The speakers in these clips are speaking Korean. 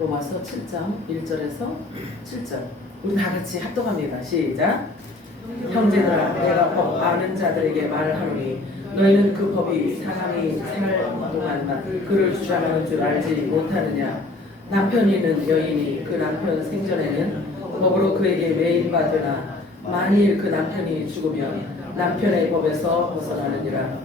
로마서 7장 1절에서 7절. 우리 다 같이 합독합니다. 시작. 형제들아, 내가 법 아는 자들에게 말하노니 너희는 그 법이 사람이 살 동안 그를 주장하는 줄 알지 못하느냐. 남편이 있는 여인이 그 남편 생전에는 법으로 그에게 매인받으나 만일 그 남편이 죽으면 남편의 법에서 벗어나느니라.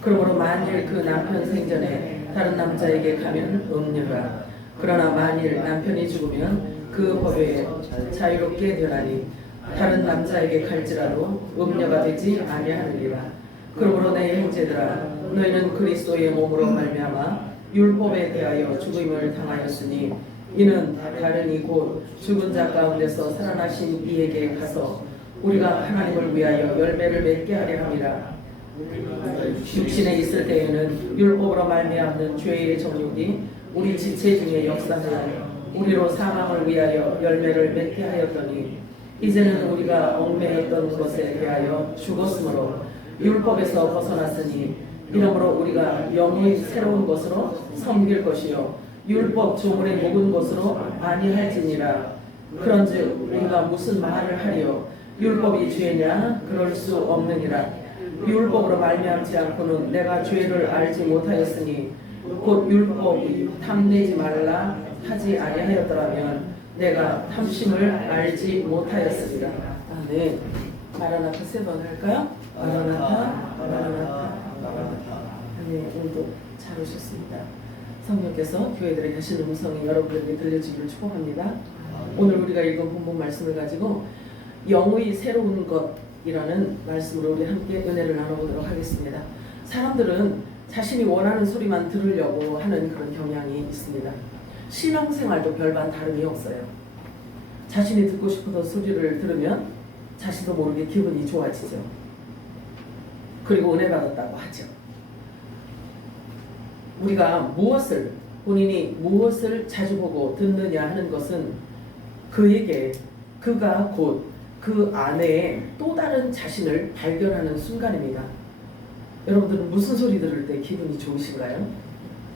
그러므로 만일 그 남편 생전에 다른 남자에게 가면 음녀라. 그러나 만일 남편이 죽으면 그 법에 자유롭게 되나니 다른 남자에게 갈지라도 음녀가 되지 아니하느니라. 그러므로 내 형제들아, 너희는 그리스도의 몸으로 말미암아 율법에 대하여 죽음을 당하였으니 이는 다른 이 곧 죽은 자 가운데서 살아나신 이에게 가서 우리가 하나님을 위하여 열매를 맺게 하려 함이라. 육신에 있을 때에는 율법으로 말미암는 죄의 정욕이 우리 지체 중에 역사하여 우리로 사망을 위하여 열매를 맺게 하였더니 이제는 우리가 얽매였던 것에 대하여 죽었으므로 율법에서 벗어났으니 이러므로 우리가 영의 새로운 것으로 섬길 것이요 율법 조물에 묵은 것으로 아니할지니라. 그런즉 우리가 무슨 말을 하리요? 율법이 죄냐? 그럴 수 없느니라. 율법으로 말미암지 않고는 내가 죄를 알지 못하였으니 곧 율법이 탐내지 말라 하지 아니하였더라면 내가 탐심을 알지 못하였으리라. 네. 마라나타 3번 할까요? 마라나타, 마라나타, 마라나타. 네, 오늘도 잘 오셨습니다. 성령께서 교회들에게 하시는 음성이 여러분에게 들려지기를 축복합니다. 오늘 우리가 읽은 본문 말씀을 가지고 영의 새로운 것이라는 말씀으로 우리 함께 은혜를 나눠보도록 하겠습니다. 사람들은 자신이 원하는 소리만 들으려고 하는 그런 경향이 있습니다. 신앙생활도 별반 다름이 없어요. 자신이 듣고 싶었던 소리를 들으면 자신도 모르게 기분이 좋아지죠. 그리고 은혜 받았다고 하죠. 우리가 본인이 무엇을 자주 보고 듣느냐 하는 것은 그에게 그가 곧 그 안에 또 다른 자신을 발견하는 순간입니다. 여러분들은 무슨 소리 들을 때 기분이 좋으신가요?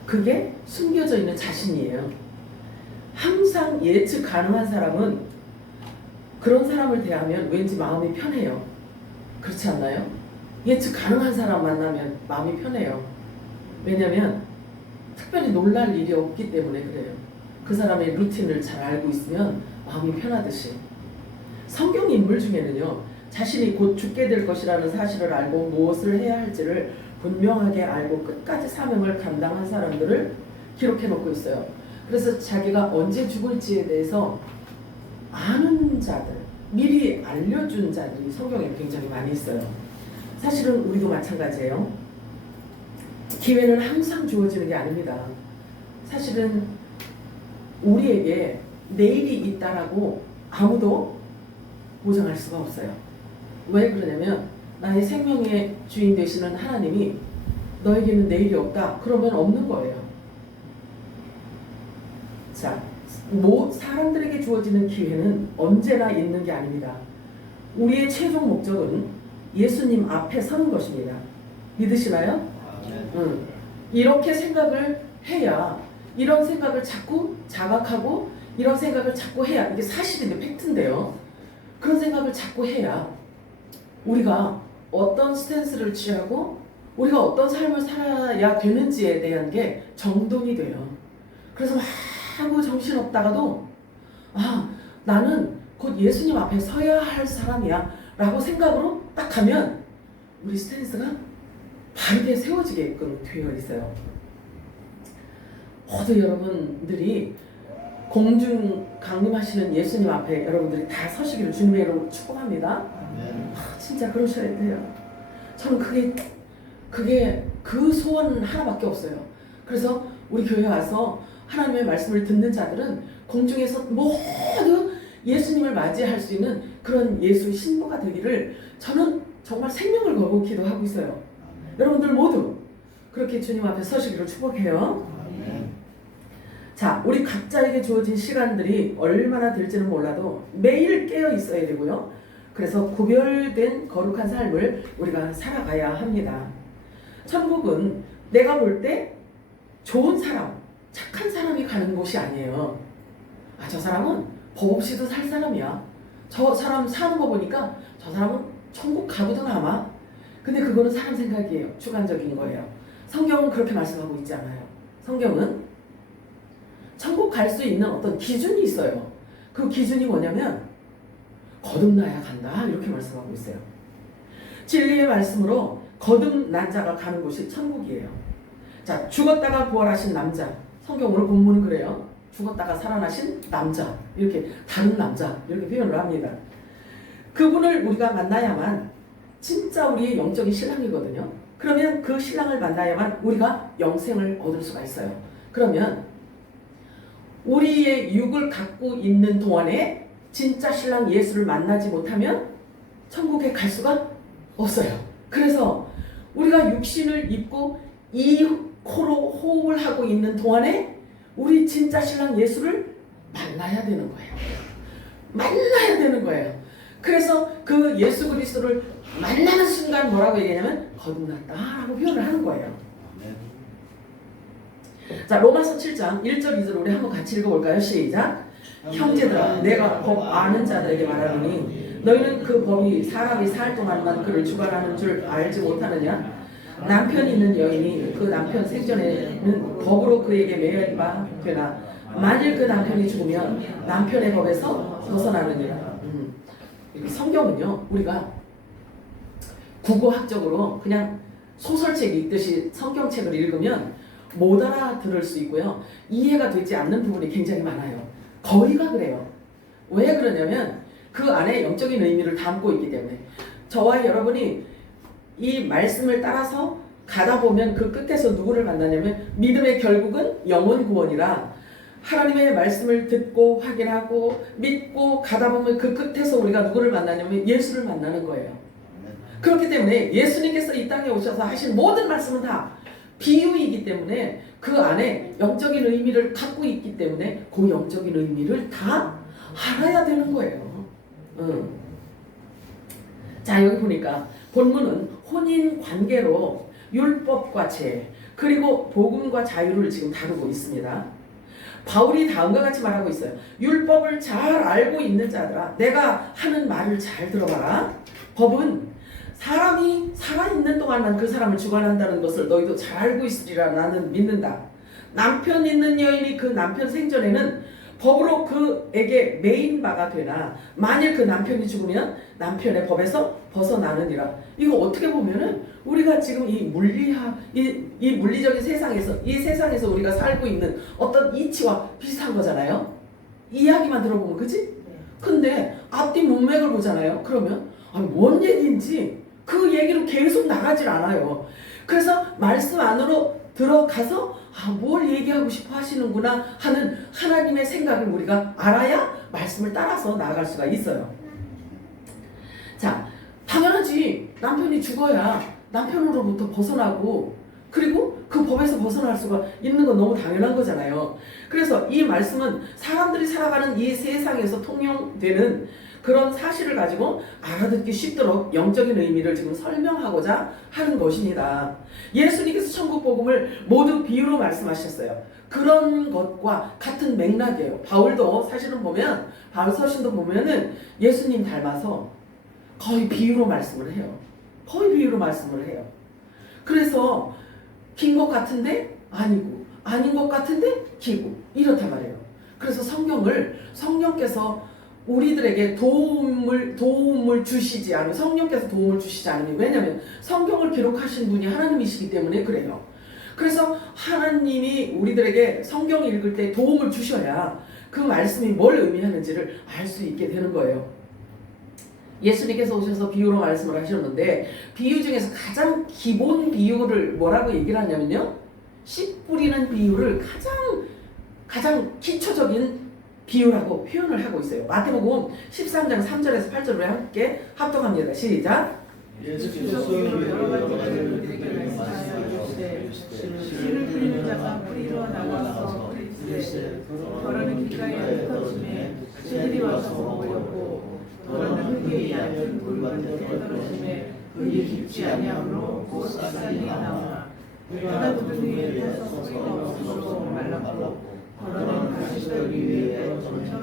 그게 숨겨져 있는 자신이에요. 항상 예측 가능한 사람은 그런 사람을 대하면 왠지 마음이 편해요. 그렇지 않나요? 예측 가능한 사람 만나면 마음이 편해요. 왜냐하면 특별히 놀랄 일이 없기 때문에 그래요. 그 사람의 루틴을 잘 알고 있으면 마음이 편하듯이. 성경 인물 중에는요, 자신이 곧 죽게 될 것이라는 사실을 알고 무엇을 해야 할지를 분명하게 알고 끝까지 사명을 감당한 사람들을 기록해 놓고 있어요. 그래서 자기가 언제 죽을지에 대해서 아는 자들, 미리 알려준 자들이 성경에 굉장히 많이 있어요. 사실은 우리도 마찬가지예요. 기회는 항상 주어지는 게 아닙니다. 사실은 우리에게 내일이 있다라고 아무도 보장할 수가 없어요. 왜 그러냐면 나의 생명의 주인 되시는 하나님이 너에게는 내일이 없다. 그러면 없는 거예요. 자, 사람들에게 주어지는 기회는 언제나 있는 게 아닙니다. 우리의 최종 목적은 예수님 앞에 서는 것입니다. 믿으시나요? 이렇게 생각을 해야, 이런 생각을 자꾸 자각하고 이런 생각을 자꾸 해야, 이게 사실인데 팩트인데요. 그런 생각을 자꾸 해야 우리가 어떤 스탠스를 취하고 우리가 어떤 삶을 살아야 되는지에 대한 게 정돈이 돼요. 그래서 막 하고 정신없다가도 나는 곧 예수님 앞에 서야 할 사람이야 라고 생각으로 딱 하면 우리 스탠스가 바르게 세워지게끔 되어 있어요. 모두 여러분들이 공중 강림하시는 예수님 앞에 여러분들이 다 서시기를 주님의 이름으로 축복합니다. 진짜 그러셔야 돼요. 저는 그게 그 소원 하나밖에 없어요. 그래서 우리 교회 와서 하나님의 말씀을 듣는 자들은 공중에서 모두 예수님을 맞이할 수 있는 그런 예수 신부가 되기를 저는 정말 생명을 걸고 기도하고 있어요. 여러분들 모두 그렇게 주님 앞에 서시기를 축복해요. 자, 우리 각자에게 주어진 시간들이 얼마나 될지는 몰라도 매일 깨어 있어야 되고요. 그래서 구별된 거룩한 삶을 우리가 살아가야 합니다. 천국은 내가 볼 때 좋은 사람, 착한 사람이 가는 곳이 아니에요. 아, 저 사람은 법 없이도 살 사람이야. 저 사람 사는 거 보니까 저 사람은 천국 가거든 아마. 근데 그거는 사람 생각이에요. 주관적인 거예요. 성경은 그렇게 말씀하고 있지 않아요. 성경은 천국 갈 수 있는 어떤 기준이 있어요. 그 기준이 뭐냐면 거듭나야 간다 이렇게 말씀하고 있어요. 진리의 말씀으로 거듭난 자가 가는 곳이 천국이에요. 자, 죽었다가 부활하신 남자, 성경으로 본문은 그래요. 죽었다가 살아나신 남자, 이렇게 다른 남자 이렇게 표현을 합니다. 그분을 우리가 만나야만 진짜 우리의 영적인 신랑이거든요. 그러면 그 신랑을 만나야만 우리가 영생을 얻을 수가 있어요. 그러면 우리의 육을 갖고 있는 동안에 진짜 신랑 예수를 만나지 못하면 천국에 갈 수가 없어요. 그래서 우리가 육신을 입고 이 코로 호흡을 하고 있는 동안에 우리 진짜 신랑 예수를 만나야 되는 거예요. 만나야 되는 거예요. 그래서 그 예수 그리스도를 만나는 순간 뭐라고 얘기하냐면 거듭났다라고 표현을 하는 거예요. 자, 로마서 7장 1절 2절 우리 한번 같이 읽어볼까요? 시작. 형제들아, 내가 법 아는 자들에게 말하노니 너희는 그 법이 사람이 살 동안만 그를 주관하는 줄 알지 못하느냐? 남편이 있는 여인이 그 남편 생전에는 법으로 그에게 매여인 바 되나 만일 그 남편이 죽으면 남편의 법에서 벗어나느니라. 성경은요, 우리가 국어학적으로 그냥 소설책 읽듯이 성경책을 읽으면 못 알아들을 수 있고요. 이해가 되지 않는 부분이 굉장히 많아요. 거의가 그래요. 왜 그러냐면 그 안에 영적인 의미를 담고 있기 때문에. 저와 여러분이 이 말씀을 따라서 가다 보면 그 끝에서 누구를 만나냐면 믿음의 결국은 영혼 구원이라 하나님의 말씀을 듣고 확인하고 믿고 가다 보면 그 끝에서 우리가 누구를 만나냐면 예수를 만나는 거예요. 그렇기 때문에 예수님께서 이 땅에 오셔서 하신 모든 말씀은 다 비유이기 때문에 그 안에 영적인 의미를 갖고 있기 때문에 그 영적인 의미를 다 알아야 되는 거예요. 자, 여기 보니까 본문은 혼인 관계로 율법과 죄 그리고 복음과 자유를 지금 다루고 있습니다. 바울이 다음과 같이 말하고 있어요. 율법을 잘 알고 있는 자들아, 내가 하는 말을 잘 들어봐라. 법은 사람이 살아있는 동안만 그 사람을 주관한다는 것을 너희도 잘 알고 있으리라 나는 믿는다. 남편 있는 여인이 그 남편 생전에는 법으로 그에게 매인 바가 되나 만일 그 남편이 죽으면 남편의 법에서 벗어나느니라. 이거 어떻게 보면은 우리가 지금 이 물리적인 세상에서 이 세상에서 우리가 살고 있는 어떤 이치와 비슷한 거잖아요. 이야기만 들어보면 그치? 근데 앞뒤 문맥을 보잖아요. 그러면 아니 뭔 얘기인지 그 얘기로 계속 나가질 않아요. 그래서 말씀 안으로 들어가서 뭘 얘기하고 싶어 하시는구나 하는 하나님의 생각을 우리가 알아야 말씀을 따라서 나아갈 수가 있어요. 자, 당연하지. 남편이 죽어야 남편으로부터 벗어나고 그리고 그 법에서 벗어날 수가 있는 건 너무 당연한 거잖아요. 그래서 이 말씀은 사람들이 살아가는 이 세상에서 통용되는 그런 사실을 가지고 알아듣기 쉽도록 영적인 의미를 지금 설명하고자 하는 것입니다. 예수님께서 천국 복음을 모두 비유로 말씀하셨어요. 그런 것과 같은 맥락이에요. 바울도 사실은 보면 바울 서신도 보면은 예수님 닮아서 거의 비유로 말씀을 해요. 거의 비유로 말씀을 해요. 그래서 긴 것 같은데 아니고 아닌 것 같은데 기고 이렇단 말이에요. 그래서 성령께서 우리들에게 도움을 주시지 않으면 성령께서 도움을 주시지 않으면 왜냐하면 성경을 기록하신 분이 하나님이시기 때문에 그래요. 그래서 하나님이 우리들에게 성경 읽을 때 도움을 주셔야 그 말씀이 뭘 의미하는지를 알 수 있게 되는 거예요. 예수님께서 오셔서 비유로 말씀을 하셨는데 비유 중에서 가장 기본 비유를 뭐라고 얘기를 하냐면요. 씨 뿌리는 비유를 가장 기초적인 비유라고 표현을 하고 있어요. 마태복음 13장 3절에서 8절을 함께 합독합니다. 시작. 예수께서 소유를 여러 가지를 우리에게 말씀하시되 씨를 뿌리는 자가 뿌리로 나가서 뿌리세 더러는 길가에 흩어짐에 새들이 와서 먹으려고 더러는 흙에 얕은 돌밭에 떨어짐에 흙이 깊지 아니하므로 곧 싹이 나오나 하나 묻은 위에 서서 없어서 말랐고 더러는 가시더기 위에 젖혀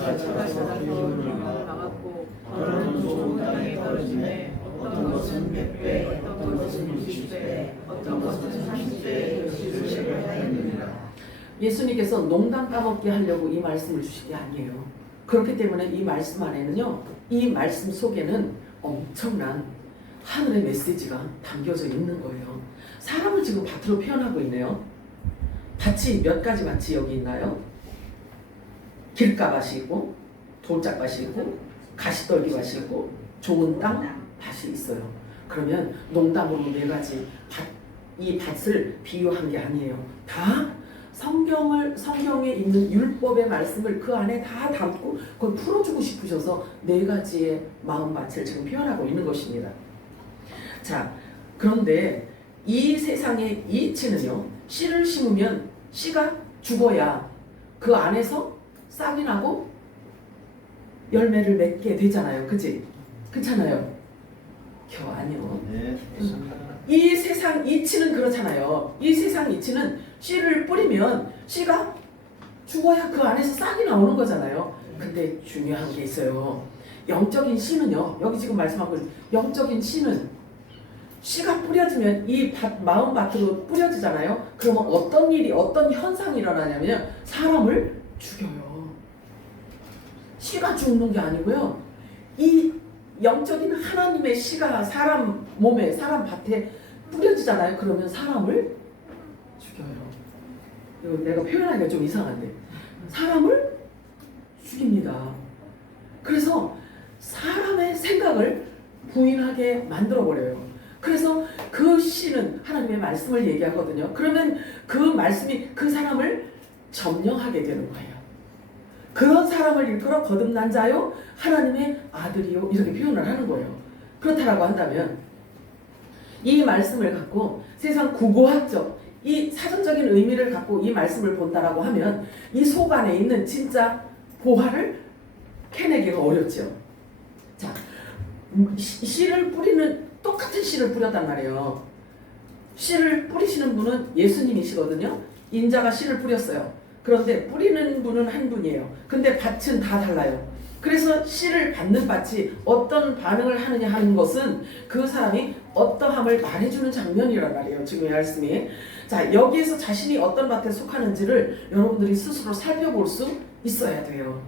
자라서 우리가 나갔고 더러는 좋은 땅에 떨어지매 어떤 것은 100배 어떤 것은 60배 어떤 것은 30배 결실을 하였느니라. 예수님께서 농담 따먹게 하려고 이 말씀을 주신 게 아니에요. 그렇기 때문에 이 말씀 안에는요, 이 말씀 속에는 엄청난 하늘의 메시지가 담겨져 있는 거예요. 사람을 지금 밭으로 표현하고 있네요. 밭이 몇 가지 밭이 여기 있나요? 길가밭이 있고, 돌짝밭이 있고, 가시떨기밭이 있고, 좋은 땅 밭이 있어요. 그러면 농담으로 4가지 밭, 이 밭을 비유한 게 아니에요. 다 성경에 있는 율법의 말씀을 그 안에 다 담고 그걸 풀어주고 싶으셔서 4가지의 마음밭을 지금 표현하고 있는 것입니다. 자, 그런데 이 세상의 이치는요, 씨를 심으면 씨가 죽어야 그 안에서 싹이 나고 열매를 맺게 되잖아요. 그치? 그렇잖아요. 아니요. 네. 이 세상 이치는 그렇잖아요. 이 세상 이치는 씨를 뿌리면 씨가 죽어야 그 안에서 싹이 나오는 거잖아요. 근데 중요한 게 있어요. 영적인 씨는요, 여기 지금 말씀하고 있는 영적인 씨는 씨가 뿌려지면 이 마음밭으로 뿌려지잖아요. 그러면 어떤 일이, 어떤 현상이 일어나냐면 사람을 죽여요. 씨가 죽는 게 아니고요, 이 영적인 하나님의 씨가 사람 몸에, 사람 밭에 뿌려지잖아요. 그러면 사람을 죽여요. 이거 내가 표현하기가 좀 이상한데, 사람을 죽입니다. 그래서 사람의 생각을 부인하게 만들어버려요. 그래서 그 씨는 하나님의 말씀을 얘기하거든요. 그러면 그 말씀이 그 사람을 점령하게 되는 거예요. 그런 사람을 일컬어 거듭난 자요 하나님의 아들이요, 이렇게 표현을 하는 거예요. 그렇다라고 한다면 이 말씀을 갖고 세상 구고학적, 이 사전적인 의미를 갖고 이 말씀을 본다라고 하면 이 속 안에 있는 진짜 보화를 캐내기가 어렵죠. 자, 씨를 뿌리는, 똑같은 씨를 뿌렸단 말이에요. 씨를 뿌리시는 분은 예수님이시거든요. 인자가 씨를 뿌렸어요. 그런데 뿌리는 분은 한 분이에요. 근데 밭은 다 달라요. 그래서 씨를 받는 밭이 어떤 반응을 하느냐 하는 것은 그 사람이 어떠함을 말해주는 장면이란 말이에요. 지금 이 말씀이. 자, 여기에서 자신이 어떤 밭에 속하는지를 여러분들이 스스로 살펴볼 수 있어야 돼요.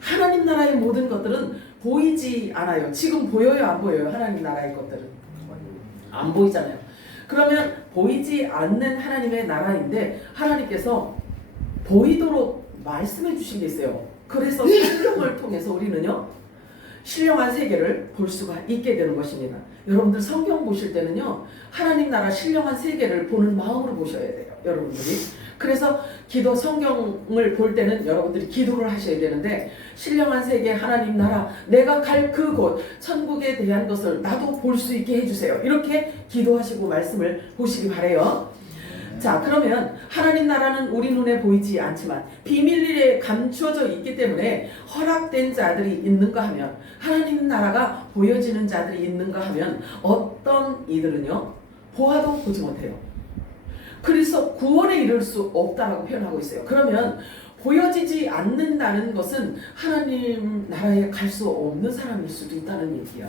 하나님 나라의 모든 것들은 보이지 않아요. 지금 보여요, 안 보여요? 하나님 나라의 것들은 안 보이잖아요. 그러면 보이지 않는 하나님의 나라인데 하나님께서 보이도록 말씀해 주신 게 있어요. 그래서 성경을 통해서 우리는요, 신령한 세계를 볼 수가 있게 되는 것입니다. 여러분들 성경 보실 때는요, 하나님 나라 신령한 세계를 보는 마음으로 보셔야 돼요, 여러분들이. 그래서 성경을 볼 때는 여러분들이 기도를 하셔야 되는데, 신령한 세계, 하나님 나라, 내가 갈 그곳, 천국에 대한 것을 나도 볼 수 있게 해주세요. 이렇게 기도하시고 말씀을 보시기 바라요. 자, 그러면 하나님 나라는 우리 눈에 보이지 않지만 비밀리에 감추어져 있기 때문에 허락된 자들이 있는가 하면, 하나님 나라가 보여지는 자들이 있는가 하면 어떤 이들은요, 보아도 보지 못해요. 그래서 구원에 이를 수 없다라고 표현하고 있어요. 그러면 보여지지 않는다는 것은 하나님 나라에 갈 수 없는 사람일 수도 있다는 얘기야.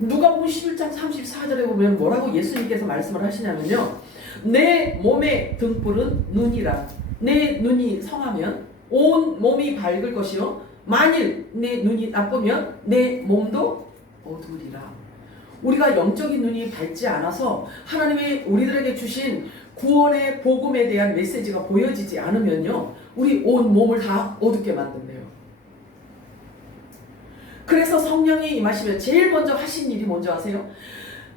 누가복음 11장 34절에 보면 뭐라고 예수님께서 말씀을 하시냐면요, 내 몸의 등불은 눈이라. 내 눈이 성하면 온 몸이 밝을 것이요, 만일 내 눈이 나쁘면 내 몸도 어두우리라. 우리가 영적인 눈이 밝지 않아서 하나님이 우리들에게 주신 구원의 복음에 대한 메시지가 보여지지 않으면요, 우리 온 몸을 다 어둡게 만든대요. 그래서 성령이 임하시면 제일 먼저 하신 일이 뭔지 아세요?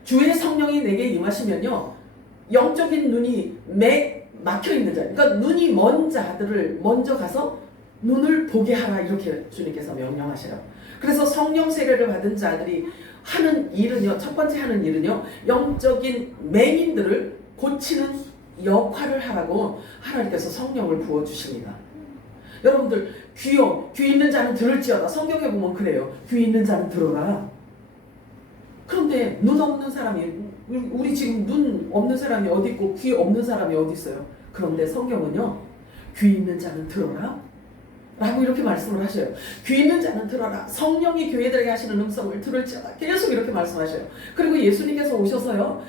주의 성령이 내게 임하시면요, 영적인 눈이 막혀 있는 자, 그러니까 눈이 먼 자들을 먼저 가서 눈을 보게 하라, 이렇게 주님께서 명령하셔요. 그래서 성령 세례를 받은 자들이 하는 일은요, 첫 번째 하는 일은요, 영적인 맹인들을 고치는 역할을 하라고 하나님께서 성령을 부어주십니다. 여러분들, 귀 있는 자는 들을지어다. 성경에 보면 그래요. 귀 있는 자는 들어라. 그런데 눈 없는 사람이, 우리 지금 눈 없는 사람이 어디 있고 귀 없는 사람이 어디 있어요? 그런데 성경은요, 귀 있는 자는 들어라 라고 이렇게 말씀을 하셔요. 귀 있는 자는 들어라. 성령이 교회들에게 하시는 음성을 들을지어다. 계속 이렇게 말씀하셔요. 그리고 예수님께서 오셔서요,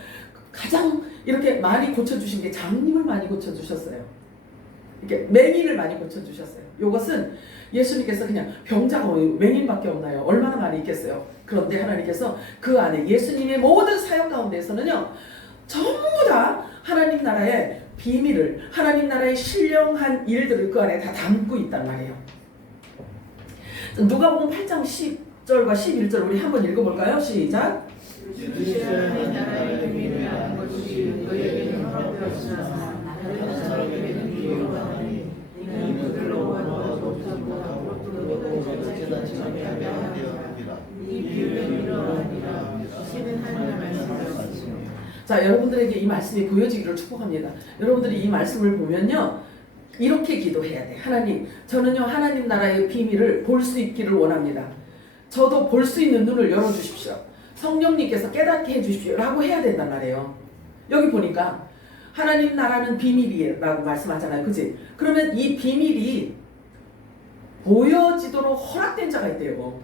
가장 이렇게 많이 고쳐주신 게 장님을 많이 고쳐주셨어요. 이렇게 맹인을 많이 고쳐주셨어요. 이것은 예수님께서 그냥 병자가 맹인밖에 없나요? 얼마나 많이 있겠어요. 그런데 하나님께서 그 안에 예수님의 모든 사역 가운데서는요, 전부 다 하나님 나라의 비밀을, 하나님 나라의 신령한 일들을 그 안에 다 담고 있단 말이에요. 누가복음 8장 10절과 11절 우리 한번 읽어볼까요? 시작. 하나님 나라의 비밀을 아는 것이 너희에게는 허락되었으나 다른 사람에게는 비밀하니 이는 그들로 원하고 이 비유는 이러하니라. 신은 하나님의 말씀이었습니다. 자, 여러분들에게 이 말씀이 보여지기를 축복합니다. 여러분들이 이 말씀을 보면요, 이렇게 기도해야 돼. 하나님, 저는요 하나님 나라의 비밀을 볼 수 있기를 원합니다. 저도 볼 수 있는 눈을 열어주십시오. 성령님께서 깨닫게 해주십시오 라고 해야 된단 말이에요. 여기 보니까 하나님 나라는 비밀이라고 말씀하잖아요. 그치? 그러면 이 비밀이 보여지도록 허락된 자가 있대요.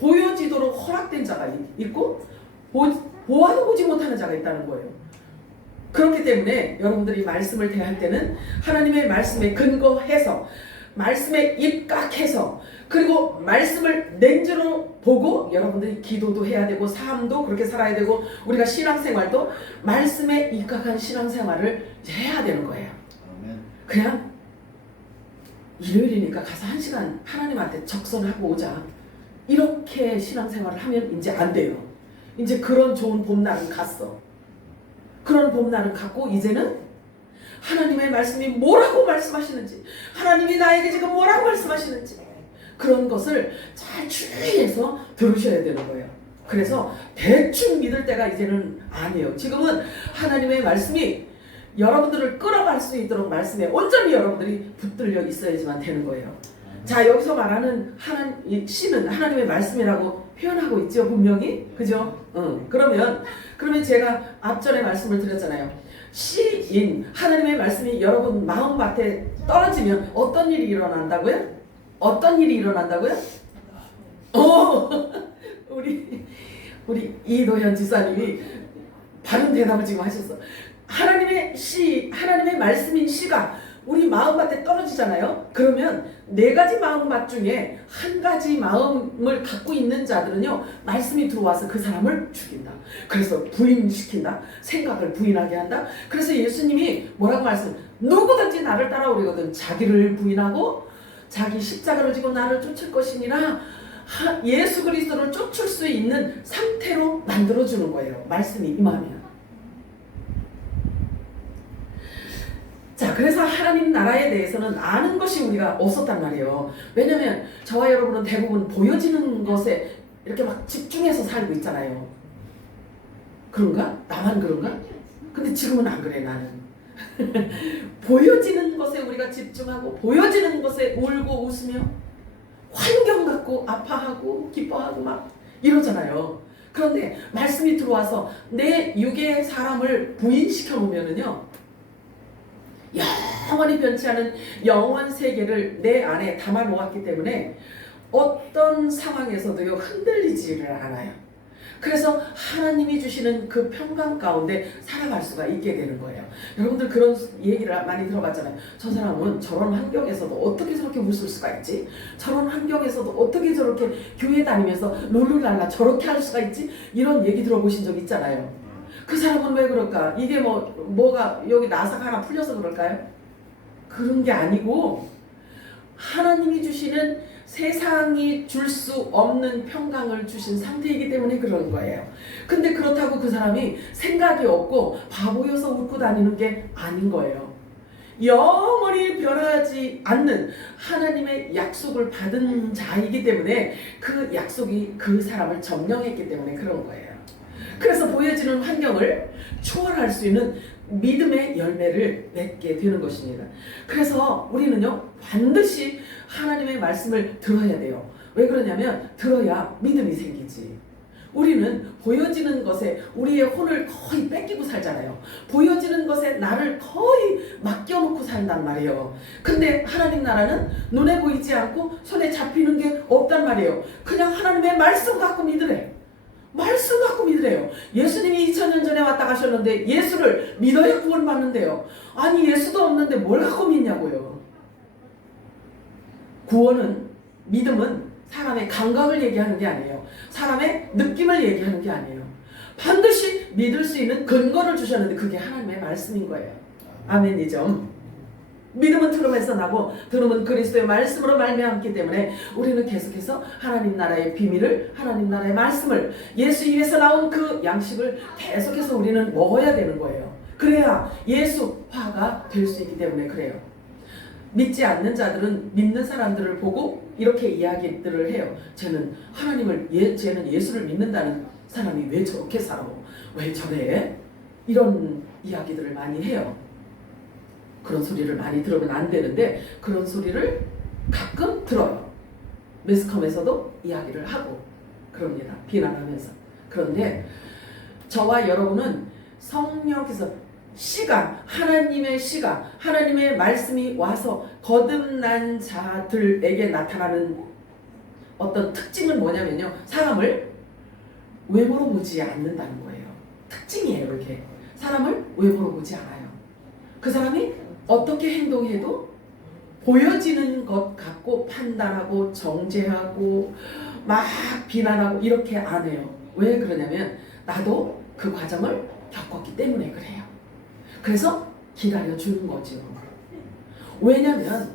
보여지도록 허락된 자가 있고 보아도 보지 못하는 자가 있다는 거예요. 그렇기 때문에 여러분들이 말씀을 대할 때는 하나님의 말씀에 근거해서, 말씀에 입각해서, 그리고 말씀을 냉정으로 보고 여러분들이 기도도 해야 되고 삶도 그렇게 살아야 되고 우리가 신앙생활도 말씀에 입각한 신앙생활을 해야 되는 거예요. 그냥 일요일이니까 가서 1시간 하나님한테 적선하고 오자, 이렇게 신앙생활을 하면 이제 안 돼요. 이제 그런 좋은 봄날은 갔어. 그런 봄날은 갔고 이제는 하나님의 말씀이 뭐라고 말씀하시는지, 하나님이 나에게 지금 뭐라고 말씀하시는지 그런 것을 잘 주의해서 들으셔야 되는 거예요. 그래서 대충 믿을 때가 이제는 아니에요. 지금은 하나님의 말씀이 여러분들을 끌어갈 수 있도록 말씀에 온전히 여러분들이 붙들려 있어야지만 되는 거예요. 자, 여기서 말하는 씨는 하나님의 말씀이라고 표현하고 있죠, 분명히. 그죠? 그러면 제가 앞전에 말씀을 드렸잖아요. 씨인 하나님의 말씀이 여러분 마음밭에 떨어지면 어떤 일이 일어난다고요? 어떤 일이 일어난다고요? 우리 이도현 지사님이 바른 대답을 지금 하셨어. 하나님의 말씀인 씨가 우리 마음밭에 떨어지잖아요. 그러면 4가지 마음밭 중에 한 가지 마음을 갖고 있는 자들은요, 말씀이 들어와서 그 사람을 죽인다. 그래서 부인시킨다. 생각을 부인하게 한다. 그래서 예수님이 뭐라고 누구든지 나를 따라오려거든 자기를 부인하고 자기 십자가를 지고 나를 쫓을 것이니라, 예수 그리스도를 쫓을 수 있는 상태로 만들어주는 거예요. 말씀이 임하면. 자, 그래서 하나님 나라에 대해서는 아는 것이 우리가 없었단 말이에요. 왜냐면 저와 여러분은 대부분 보여지는 것에 이렇게 막 집중해서 살고 있잖아요. 그런가? 나만 그런가? 근데 지금은 안 그래, 나는. 보여지는 것에 우리가 집중하고 보여지는 것에 울고 웃으며 환경 갖고 아파하고 기뻐하고 막 이러잖아요. 그런데 말씀이 들어와서 내 육의 사람을 부인시켜 놓으면은요, 영원히 변치 않은 영원 세계를 내 안에 담아 놓았기 때문에 어떤 상황에서도요 흔들리지를 않아요. 그래서 하나님이 주시는 그 평강 가운데 살아갈 수가 있게 되는 거예요. 여러분들 그런 얘기를 많이 들어봤잖아요. 저 사람은 저런 환경에서도 어떻게 저렇게 웃을 수가 있지? 저런 환경에서도 어떻게 저렇게 교회 다니면서 룰루랄라 저렇게 할 수가 있지? 이런 얘기 들어보신 적 있잖아요. 그 사람은 왜 그럴까? 이게 뭐가 여기 나사가 하나 풀려서 그럴까요? 그런 게 아니고 하나님이 주시는 세상이 줄 수 없는 평강을 주신 상태이기 때문에 그런 거예요. 근데 그렇다고 그 사람이 생각이 없고 바보여서 웃고 다니는 게 아닌 거예요. 영원히 변하지 않는 하나님의 약속을 받은 자이기 때문에 그 약속이 그 사람을 점령했기 때문에 그런 거예요. 그래서 보여지는 환경을 초월할 수 있는 믿음의 열매를 맺게 되는 것입니다. 그래서 우리는요 반드시 하나님의 말씀을 들어야 돼요. 왜 그러냐면 들어야 믿음이 생기지. 우리는 보여지는 것에 우리의 혼을 거의 뺏기고 살잖아요. 보여지는 것에 나를 거의 맡겨놓고 산단 말이에요. 근데 하나님 나라는 눈에 보이지 않고 손에 잡히는 게 없단 말이에요. 그냥 하나님의 말씀 갖고 믿으래. 말씀 갖고 믿으래요. 예수님이 2000년 전에 왔다 가셨는데 예수를 믿어야 구원받는데요. 아니 예수도 없는데 뭘 갖고 믿냐고요. 구원은, 믿음은 사람의 감각을 얘기하는 게 아니에요. 사람의 느낌을 얘기하는 게 아니에요. 반드시 믿을 수 있는 근거를 주셨는데 그게 하나님의 말씀인 거예요. 아멘이죠. 믿음은 들음에서 나고 들음은 그리스도의 말씀으로 말미암기 때문에 우리는 계속해서 하나님 나라의 비밀을, 하나님 나라의 말씀을, 예수 입에서 나온 그 양식을 계속해서 우리는 먹어야 되는 거예요. 그래야 예수화가 될 수 있기 때문에 그래요. 믿지 않는 자들은 믿는 사람들을 보고 이렇게 이야기들을 해요. 쟤는 쟤는 예수를 믿는다는 사람이 왜 저렇게 살아? 왜 저래? 이런 이야기들을 많이 해요. 그런 소리를 많이 들으면 안 되는데 그런 소리를 가끔 들어요. 매스컴에서도 이야기를 하고 그럽니다. 비난하면서. 그런데 저와 여러분은 성령께서 씨가, 하나님의 씨가, 하나님의 말씀이 와서 거듭난 자들에게 나타나는 어떤 특징은 뭐냐면요, 사람을 외모로 보지 않는다는 거예요. 특징이에요. 이렇게 사람을 외모로 보지 않아요. 그 사람이 어떻게 행동해도 보여지는 것 갖고 판단하고 정죄하고 막 비난하고 이렇게 안 해요. 왜 그러냐면 나도 그 과정을 겪었기 때문에 그래요. 그래서 기다려주는 거죠. 왜냐면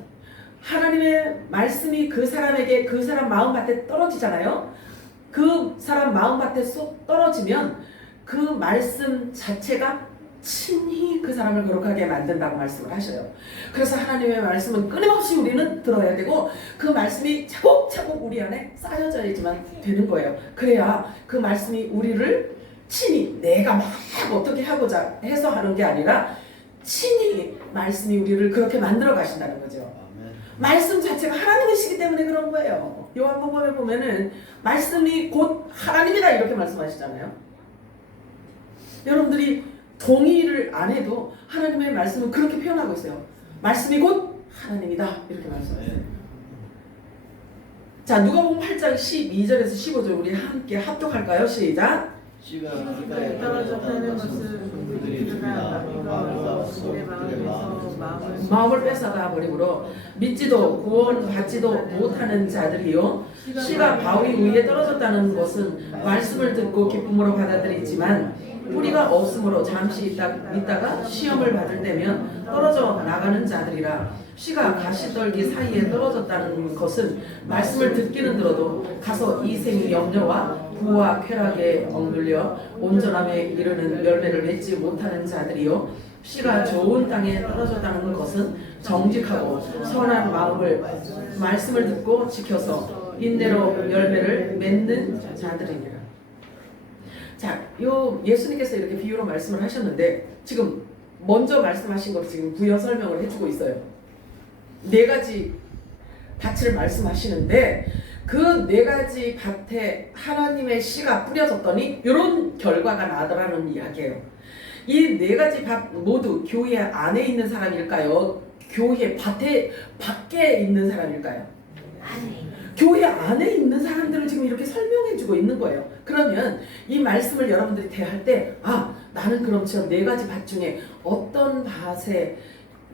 하나님의 말씀이 그 사람에게, 그 사람 마음밭에 떨어지잖아요. 그 사람 마음밭에 쏙 떨어지면 그 말씀 자체가 친히 그 사람을 거룩하게 만든다고 말씀을 하셔요. 그래서 하나님의 말씀은 끊임없이 우리는 들어야 되고 그 말씀이 차곡차곡 우리 안에 쌓여져야지만 되는 거예요. 그래야 그 말씀이 우리를 친히, 내가 막 어떻게 하고자 해서 하는 게 아니라 친히 말씀이 우리를 그렇게 만들어 가신다는 거죠. 아멘. 말씀 자체가 하나님이시기 때문에 그런 거예요. 요한복음에 보면은 말씀이 곧 하나님이다 이렇게 말씀하시잖아요. 여러분들이 동의를 안 해도 하나님의 말씀은 그렇게 표현하고 있어요. 말씀이 곧 하나님이다 이렇게 말씀하세요. 자, 누가복음 8장 12절에서 15절 우리 함께 합독할까요? 시작. 씨가 길가에 떨어졌다는 것은 그들이 그가 마음을 그들의 마음에서 마음을 뺏어가 버리므로 믿지도 구원받지도 못하는 자들이요, 씨가 바위 위에 떨어졌다는 것은 말씀을 듣고 기쁨으로 받아들이지만 뿌리가 없으므로 잠시 있다가 시험을 받을 때면 떨어져 나가는 자들이라. 씨가 가시떨기 사이에 떨어졌다는 것은 말씀을 듣기는 들어도 가서 이 생의 염려와 부와 쾌락에 억눌려 온전함에 이르는 열매를 맺지 못하는 자들이요, 씨가 좋은 땅에 떨어졌다는 것은 정직하고 선한 마음을 말씀을 듣고 지켜서 인내로 열매를 맺는 자들이니라. 자, 요 예수님께서 이렇게 비유로 말씀을 하셨는데 지금 먼저 말씀하신 걸 지금 부연 설명을 해주고 있어요. 네 가지 밭을 말씀하시는데 그 네 가지 밭에 하나님의 씨가 뿌려졌더니 이런 결과가 나더라는 이야기예요. 이 네 가지 밭 모두 교회 안에 있는 사람일까요? 교회 밖에 있는 사람일까요? 교회 안에 있는 사람들을 지금 이렇게 설명해주고 있는 거예요. 그러면 이 말씀을 여러분들이 대할 때, 아, 나는 그럼 저 네 가지 밭 중에 어떤 밭에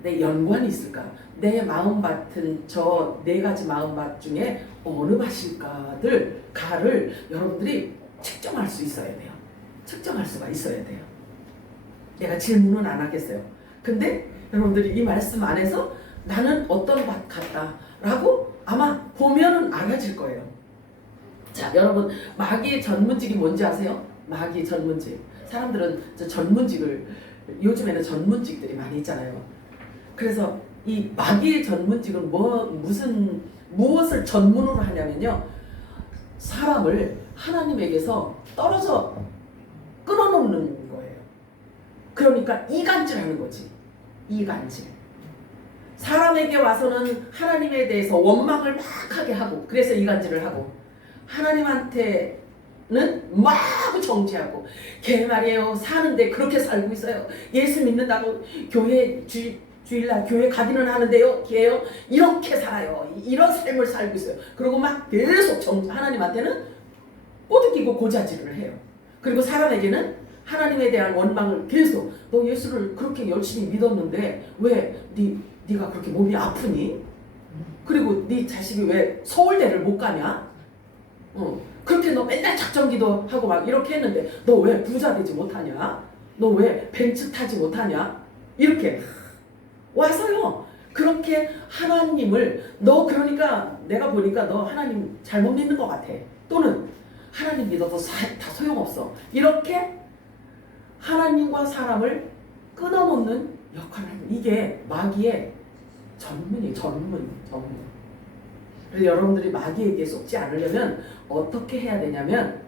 내 연관이 있을까? 내 마음밭은 저 네 가지 마음밭 중에 어느 밭일까를 여러분들이 측정할 수 있어야 돼요. 측정할 수가 있어야 돼요. 내가 질문은 안 하겠어요. 근데 여러분들이 이 말씀 안에서 나는 어떤 밭 같다라고 아마 보면은 알아질 거예요. 자, 여러분 마귀의 전문직이 뭔지 아세요? 마귀 전문직. 사람들은 저 전문직을, 요즘에는 전문직들이 많이 있잖아요. 그래서 이 마귀의 전문직은 무엇을 전문으로 하냐면요, 사람을 하나님에게서 떨어져 끊어놓는 거예요. 그러니까 이간질하는 거지. 이간질. 사람에게 와서는 하나님에 대해서 원망을 막 하게 하고, 그래서 이간질을 하고, 하나님한테는 막 정죄하고 걔 말이에요 사는데 그렇게 살고 있어요. 예수 믿는다고 교회 주일날 교회 가기는 하는데요 걔요 이렇게 살아요. 이런 삶을 살고 있어요. 그리고 막 계속 하나님한테는 꼬드기고 고자질을 해요. 그리고 사람에게는 하나님에 대한 원망을 계속 너 예수를 그렇게 열심히 믿었는데 왜 네가 그렇게 몸이 아프니? 그리고 네 자식이 왜 서울대를 못 가냐? 그렇게 너 맨날 작정기도 하고 막 이렇게 했는데 너 왜 부자 되지 못하냐? 너 왜 벤츠 타지 못하냐? 이렇게 와서요. 그렇게 하나님을 너 그러니까 내가 보니까 너 하나님 잘못 믿는 것 같아. 또는 하나님 믿어도 다 소용없어. 이렇게 하나님과 사람을 끊어놓는 역할을 하는 이게 마귀의 전문. 그래서 여러분들이 마귀에게 속지 않으려면 어떻게 해야 되냐면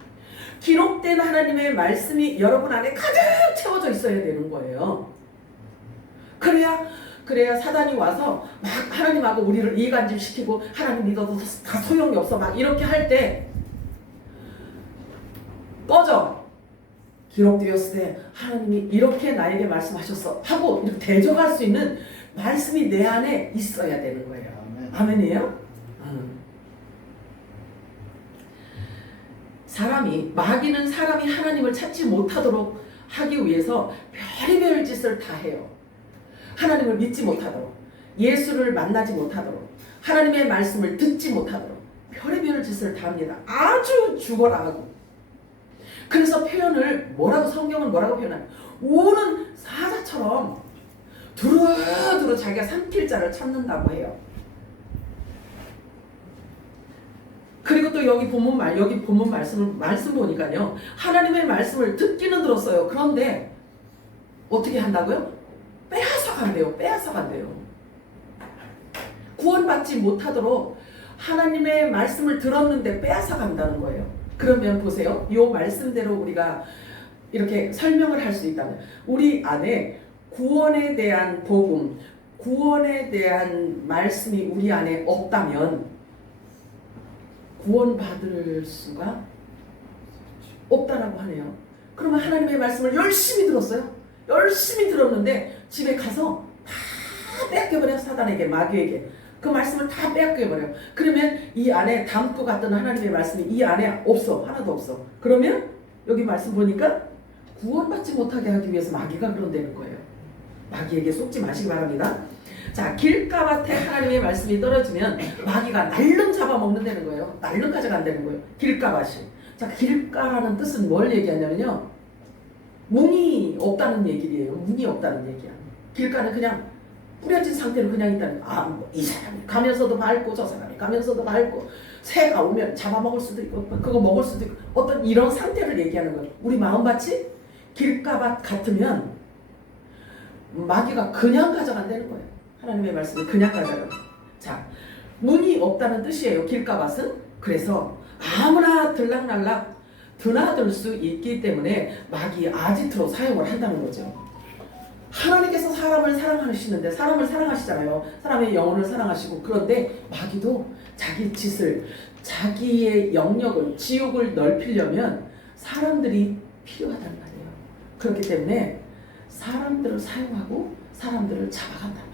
기록된 하나님의 말씀이 여러분 안에 가득 채워져 있어야 되는 거예요. 그래야 사단이 와서 막 하나님하고 우리를 이간질시키고 하나님 믿어도 다 소용이 없어 막 이렇게 할 때 꺼져. 기록되었을 때 하나님이 이렇게 나에게 말씀하셨어 하고 이렇게 대적할 수 있는 말씀이 내 안에 있어야 되는 거예요. 아멘이에요? 마귀는 사람이 하나님을 찾지 못하도록 하기 위해서 별의별 짓을 다 해요. 하나님을 믿지 못하도록, 예수를 만나지 못하도록, 하나님의 말씀을 듣지 못하도록 별의별 짓을 다 합니다. 아주 죽어라 하고. 그래서 성경은 뭐라고 표현하냐? 우는 사자처럼 두루두루 자기가 삼킬 자를 찾는다고 해요. 그리고 또 여기 본문 말씀 보니까요. 하나님의 말씀을 듣기는 들었어요. 그런데 어떻게 한다고요? 빼앗아간대요. 구원받지 못하도록 하나님의 말씀을 들었는데 빼앗아간다는 거예요. 그러면 보세요. 이 말씀대로 우리가 이렇게 설명을 할 수 있다면 우리 안에 구원에 대한 복음, 구원에 대한 말씀이 우리 안에 없다면 구원받을 수가 없다라고 하네요. 그러면 하나님의 말씀을 열심히 들었어요. 열심히 들었는데 집에 가서 다 뺏겨버려. 사단에게, 마귀에게 그 말씀을 다 뺏겨버려. 그러면 이 안에 담고 갔던 하나님의 말씀이 이 안에 없어. 하나도 없어. 그러면 여기 말씀 보니까 구원받지 못하게 하기 위해서 마귀가 그런다는 거예요. 마귀에게 속지 마시기 바랍니다. 자, 길가밭에 하나님의 말씀이 떨어지면 마귀가 날름 잡아먹는다는 거예요. 날름 가져간다는 거예요. 길가밭이. 자, 길가라는 뜻은 뭘 얘기하냐면요. 문이 없다는 얘기예요. 문이 없다는 얘기야. 길가는 그냥 뿌려진 상태로 그냥 있다는 거예요. 이 사람이 가면서도 밟고 저 사람이 가면서도 밟고 새가 오면 잡아먹을 수도 있고 그거 먹을 수도 있고 어떤 이런 상태를 얘기하는 거예요. 우리 마음밭이 길가밭 같으면 마귀가 그냥 가져간다는 거예요. 하나님의 말씀을 그냥 가져가. 자, 문이 없다는 뜻이에요. 길가밭은. 그래서 아무나 들락날락 드나들 수 있기 때문에 마귀 아지트로 사용을 한다는 거죠. 하나님께서 사람을 사랑하시는데 사람을 사랑하시잖아요. 사람의 영혼을 사랑하시고 그런데 마귀도 자기 짓을 자기의 영역을 지옥을 넓히려면 사람들이 필요하단 말이에요. 그렇기 때문에 사람들을 사용하고 사람들을 잡아간단 말이에요.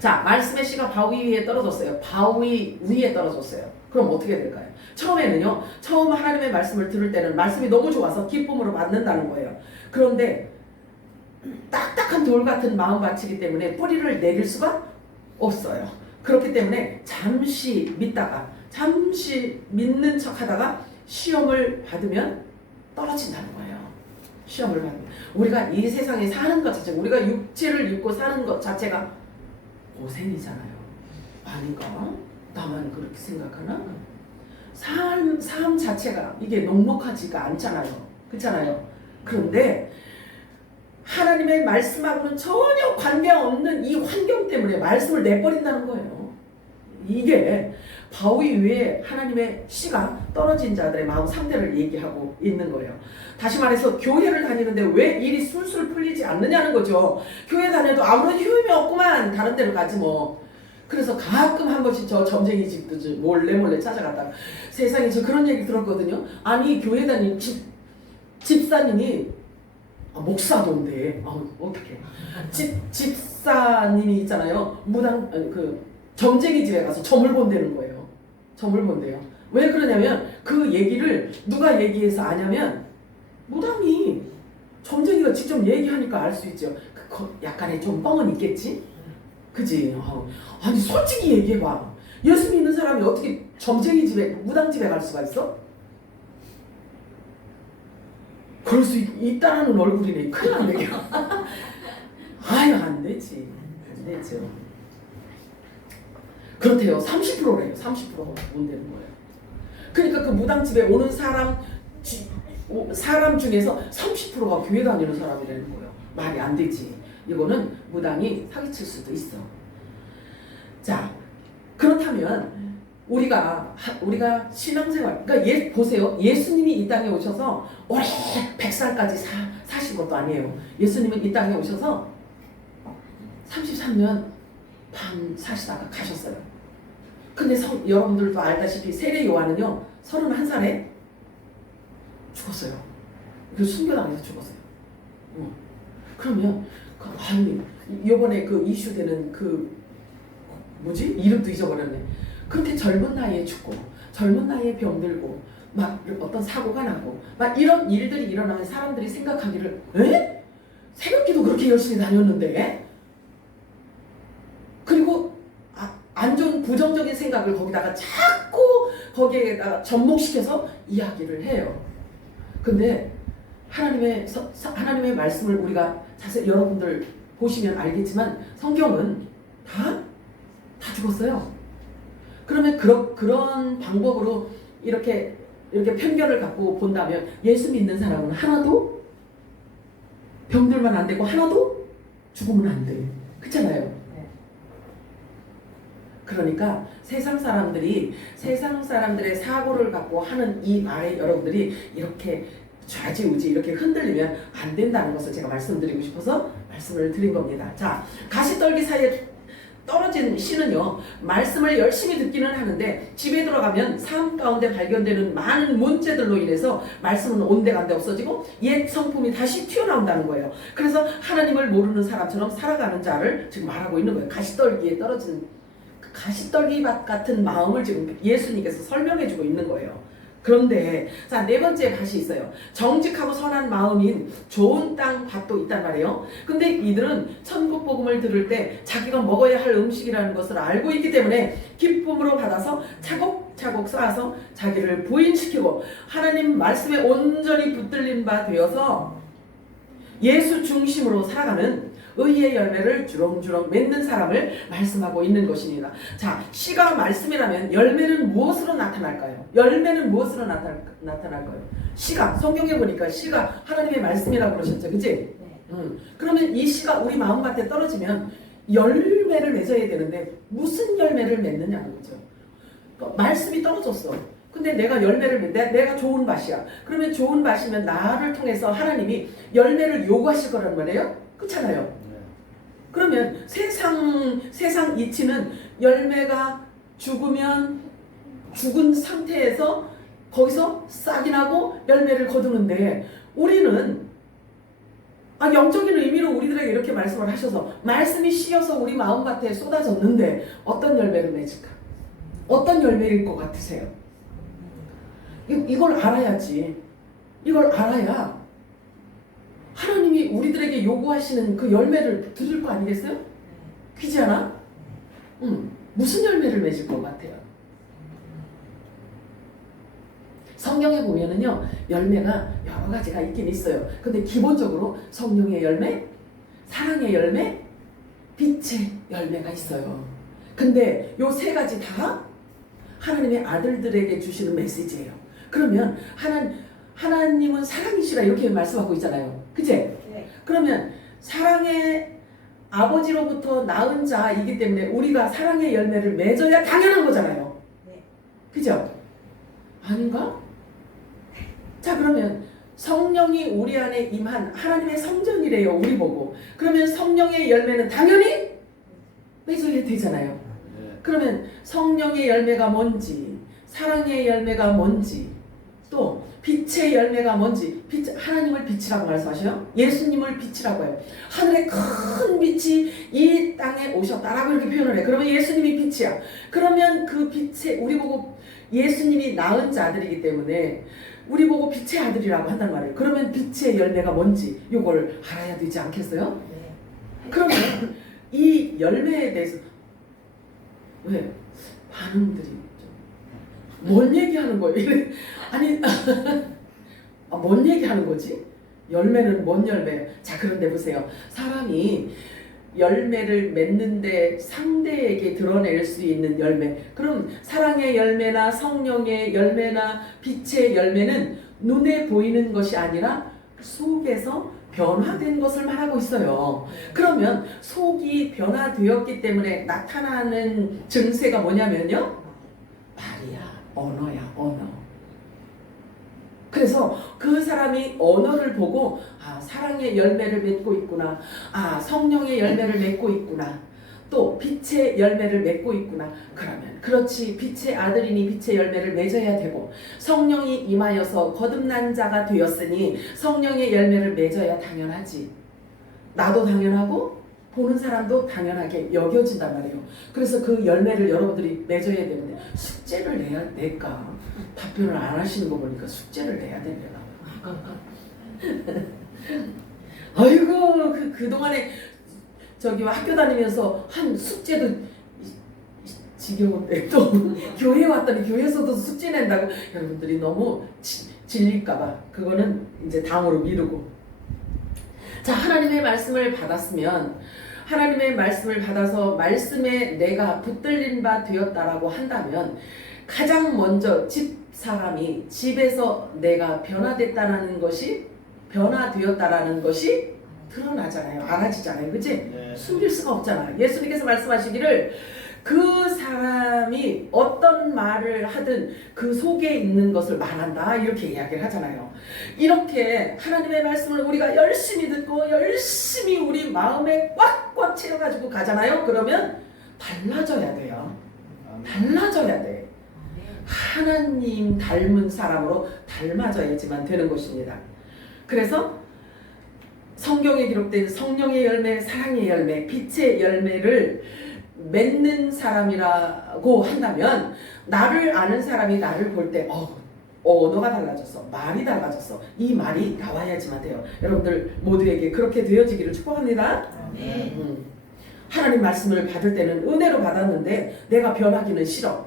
자, 말씀의 씨가 바위 위에 떨어졌어요. 바위 위에 떨어졌어요. 그럼 어떻게 될까요? 처음에는요. 처음 하나님의 말씀을 들을 때는 말씀이 너무 좋아서 기쁨으로 받는다는 거예요. 그런데 딱딱한 돌 같은 마음밭이기 때문에 뿌리를 내릴 수가 없어요. 그렇기 때문에 잠시 믿다가 잠시 믿는 척하다가 시험을 받으면 떨어진다는 거예요. 시험을 받으면 우리가 이 세상에 사는 것 자체, 우리가 육체를 입고 사는 것 자체가 고생이잖아요. 아닌가? 나만 그렇게 생각하나? 삶 자체가 이게 녹록하지가 않잖아요. 그렇잖아요. 그런데 하나님의 말씀하고는 전혀 관계없는 이 환경 때문에 말씀을 내버린다는 거예요. 이게 바위 위에 하나님의 씨가 떨어진 자들의 마음 상태를 얘기하고 있는 거예요. 다시 말해서 교회를 다니는데 왜 일이 술술 풀리지 않느냐는 거죠. 교회 다녀도 아무런 효임이 없구만. 다른 데로 가지 뭐. 그래서 가끔 한 번씩 저 점쟁이 집도 몰래 찾아갔다가 세상에 저 그런 얘기 들었거든요. 아니 교회 다니는 집사님이 목사도인데 어떻게 집사님이 있잖아요. 무당 그 점쟁이 집에 가서 점을 본다는 거예요. 점을 본대요. 왜 그러냐면 그 얘기를 누가 얘기해서 아냐면 무당이 점쟁이가 직접 얘기하니까 알 수 있죠. 약간의 좀 뻥은 있겠지? 그지? 아니 솔직히 얘기해봐. 예수 믿는 사람이 어떻게 점쟁이 집에 무당 집에 갈 수가 있어? 그럴 수 있다는 얼굴이네. 큰일 났네. 아유 안 되지. 안 되죠. 그렇대요. 30%래요. 30%가 못 되는 거예요. 그러니까 그 무당집에 오는 사람 중에서 30%가 교회 다니는 사람이라는 거예요. 말이 안 되지. 이거는 무당이 사기칠 수도 있어. 자, 그렇다면 우리가 신앙생활, 그러니까 보세요. 예수님이 이 땅에 오셔서 오래 100살까지 사신 것도 아니에요. 예수님은 이 땅에 오셔서 33년 반 사시다가 가셨어요. 근데 여러분들도 알다시피 세례 요한은요 31살에 죽었어요. 그 순교당해서 죽었어요. 그러면 아니 이번에 그 이슈되는 그 뭐지? 이름도 잊어버렸네. 그렇게 젊은 나이에 죽고 젊은 나이에 병들고 막 어떤 사고가 나고 막 이런 일들이 일어나면 사람들이 생각하기를 에? 새벽기도 그렇게 열심히 다녔는데? 그리고 안 좋은 부정적인 생각을 거기다가 자꾸 거기에다가 접목시켜서 이야기를 해요. 근데 하나님의 말씀을 우리가 자세히 여러분들 보시면 알겠지만 성경은 다 죽었어요. 그러면 그런 방법으로 이렇게 편견을 갖고 본다면 예수 믿는 사람은 하나도 병들면 안 되고 하나도 죽으면 안 돼. 그렇잖아요. 그러니까 세상 사람들의 사고를 갖고 하는 이 말에 여러분들이 이렇게 좌지우지 이렇게 흔들리면 안 된다는 것을 제가 말씀드리고 싶어서 말씀을 드린 겁니다. 자, 가시떨기 사이에 떨어진 씨는요 말씀을 열심히 듣기는 하는데 집에 들어가면 삶 가운데 발견되는 많은 문제들로 인해서 말씀은 온데간데 없어지고 옛 성품이 다시 튀어나온다는 거예요. 그래서 하나님을 모르는 사람처럼 살아가는 자를 지금 말하고 있는 거예요. 가시떨기에 떨어진 가시떨기밭 같은 마음을 지금 예수님께서 설명해주고 있는 거예요. 그런데 자, 네 번째 밭이 있어요. 정직하고 선한 마음인 좋은 땅 밭도 있단 말이에요. 근데 이들은 천국 복음을 들을 때 자기가 먹어야 할 음식이라는 것을 알고 있기 때문에 기쁨으로 받아서 차곡차곡 쌓아서 자기를 부인시키고 하나님 말씀에 온전히 붙들린 바 되어서 예수 중심으로 살아가는 의의 열매를 주렁주렁 맺는 사람을 말씀하고 있는 것입니다. 자, 씨가 말씀이라면 열매는 무엇으로 나타날까요? 열매는 무엇으로 나타날까요? 씨가, 성경에 보니까 씨가 하나님의 말씀이라고 그러셨죠. 그치? 네. 그러면 이 씨가 우리 마음밭에 떨어지면 열매를 맺어야 되는데 무슨 열매를 맺느냐는 거죠. 그러니까 말씀이 떨어졌어. 근데 내가 열매를 내가 좋은 밭이야. 그러면 좋은 밭이면 나를 통해서 하나님이 열매를 요구하실 거란 말이에요. 그렇잖아요. 그러면 세상 이치는 열매가 죽으면 죽은 상태에서 거기서 싹이 나고 열매를 거두는데 우리는 영적인 의미로 우리들에게 이렇게 말씀을 하셔서 말씀이 씌어서 우리 마음밭에 쏟아졌는데 어떤 열매를 맺을까? 어떤 열매일 것 같으세요? 이걸 알아야지. 이걸 알아야 하나님이 우리들에게 요구하시는 그 열매를 들을 거 아니겠어요? 그렇지 않아? 무슨 열매를 맺을 것 같아요? 성경에 보면은요 열매가 여러 가지가 있긴 있어요. 근데 기본적으로 성령의 열매, 사랑의 열매, 빛의 열매가 있어요. 근데 요 세 가지 다 하나님의 아들들에게 주시는 메시지예요. 그러면 하나님은 사랑이시라 이렇게 말씀하고 있잖아요. 그치? 네. 그러면 사랑의 아버지로부터 낳은 자이기 때문에 우리가 사랑의 열매를 맺어야 당연한 거잖아요. 네. 그죠? 아닌가? 자, 그러면 성령이 우리 안에 임한 하나님의 성전이래요. 우리 보고. 그러면 성령의 열매는 당연히 맺어야 되잖아요. 그러면 성령의 열매가 뭔지, 사랑의 열매가 뭔지, 또 빛의 열매가 뭔지. 하나님을 빛이라고 말씀하셔요. 예수님을 빛이라고 해요. 하늘의 큰 빛이 이 땅에 오셨다라고 이렇게 표현을 해. 그러면 예수님이 빛이야. 그러면 그 빛에 우리 보고 예수님이 낳은 자들이기 때문에 우리 보고 빛의 아들이라고 한단 말이에요. 그러면 빛의 열매가 뭔지 이걸 알아야 되지 않겠어요? 그러면 이 열매에 대해서 왜 반응들이 뭔 얘기하는 거예요? 이래. 아니 뭔 얘기하는 거지? 열매는 뭔 열매? 자, 그런데 보세요. 사람이 열매를 맺는데 상대에게 드러낼 수 있는 열매. 그럼 사랑의 열매나 성령의 열매나 빛의 열매는 눈에 보이는 것이 아니라 속에서 변화된 것을 말하고 있어요. 그러면 속이 변화되었기 때문에 나타나는 증세가 뭐냐면요, 말이야, 언어야, 언어. 그래서 그 사람이 언어를 보고 사랑의 열매를 맺고 있구나, 성령의 열매를 맺고 있구나, 또 빛의 열매를 맺고 있구나. 그러면 그렇지, 빛의 아들이니 빛의 열매를 맺어야 되고, 성령이 임하여서 거듭난 자가 되었으니 성령의 열매를 맺어야 당연하지. 나도 당연하고 보는 사람도 당연하게 여겨진단 말이에요. 그래서 그 열매를 여러분들이 맺어야 되는데, 숙제를 낼까? 답변을 안 하시는 거 보니까 숙제를 내야 되려나. 아이고, 그동안에 저기 학교 다니면서 한 숙제도 지겨운데 또 교회 왔더니 교회에서도 숙제 낸다고. 여러분들이 너무 질릴까봐 그거는 이제 다음으로 미루고. 자, 하나님의 말씀을 받았으면, 하나님의 말씀을 받아서 말씀에 내가 붙들린 바 되었다라고 한다면, 가장 먼저 집사람이 집에서 내가 변화되었다는 것이 드러나잖아요. 알아지잖아요. 그치? 네. 숨길 수가 없잖아요. 예수님께서 말씀하시기를 그 사람이 어떤 말을 하든 그 속에 있는 것을 말한다, 이렇게 이야기를 하잖아요. 이렇게 하나님의 말씀을 우리가 열심히 듣고 열심히 우리 마음에 꽉꽉 채워가지고 가잖아요. 그러면 달라져야 돼요. 달라져야 돼. 하나님 닮은 사람으로 닮아져야지만 되는 것입니다. 그래서 성경에 기록된 성령의 열매, 사랑의 열매, 빛의 열매를 맺는 사람이라고 한다면, 나를 아는 사람이 나를 볼 때 언어가 달라졌어, 말이 달라졌어, 이 말이 나와야지만 돼요. 여러분들 모두에게 그렇게 되어지기를 축복합니다. 네. 하나님 말씀을 받을 때는 은혜로 받았는데 내가 변하기는 싫어.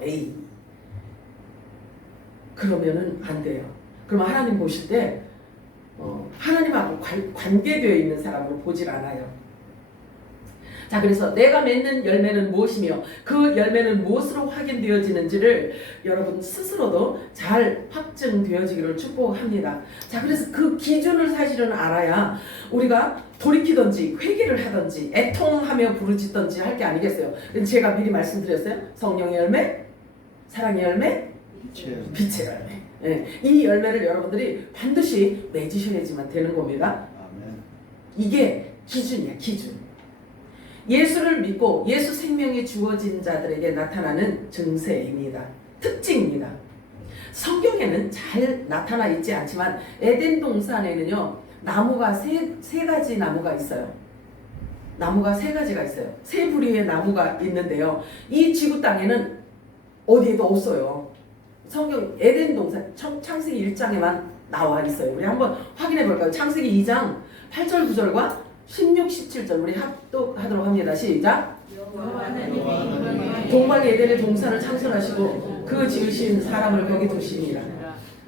그러면은 안 돼요. 그러면 하나님 보실 때 하나님하고 관계되어 있는 사람으로 보질 않아요. 자, 그래서 내가 맺는 열매는 무엇이며 그 열매는 무엇으로 확인되어지는지를 여러분 스스로도 잘 확증되어지기를 축복합니다. 자, 그래서 그 기준을 사실은 알아야 우리가 돌이키든지 회개를 하든지 애통하며 부르짖든지 할 게 아니겠어요. 제가 미리 말씀드렸어요. 성령의 열매, 사랑의 열매, 빛의 열매. 네, 이 열매를 여러분들이 반드시 맺으셔야지만 되는 겁니다. 아멘. 이게 기준이야, 기준. 예수를 믿고 예수 생명이 주어진 자들에게 나타나는 증세입니다. 특징입니다. 성경에는 잘 나타나 있지 않지만 에덴 동산에는요, 나무가 세 가지 나무가 있어요. 나무가 세 가지가 있어요. 세 부류의 나무가 있는데요, 이 지구 땅에는 어디에도 없어요. 성경 에덴 동산 창세기 1장에만 나와 있어요. 우리 한번 확인해 볼까요? 창세기 2장 8절 9절과 16, 17절 우리 합독하도록 합니다. 시작. 동방 에덴의 동산을 창설하시고 그 지으신 사람을 거기 두십니다.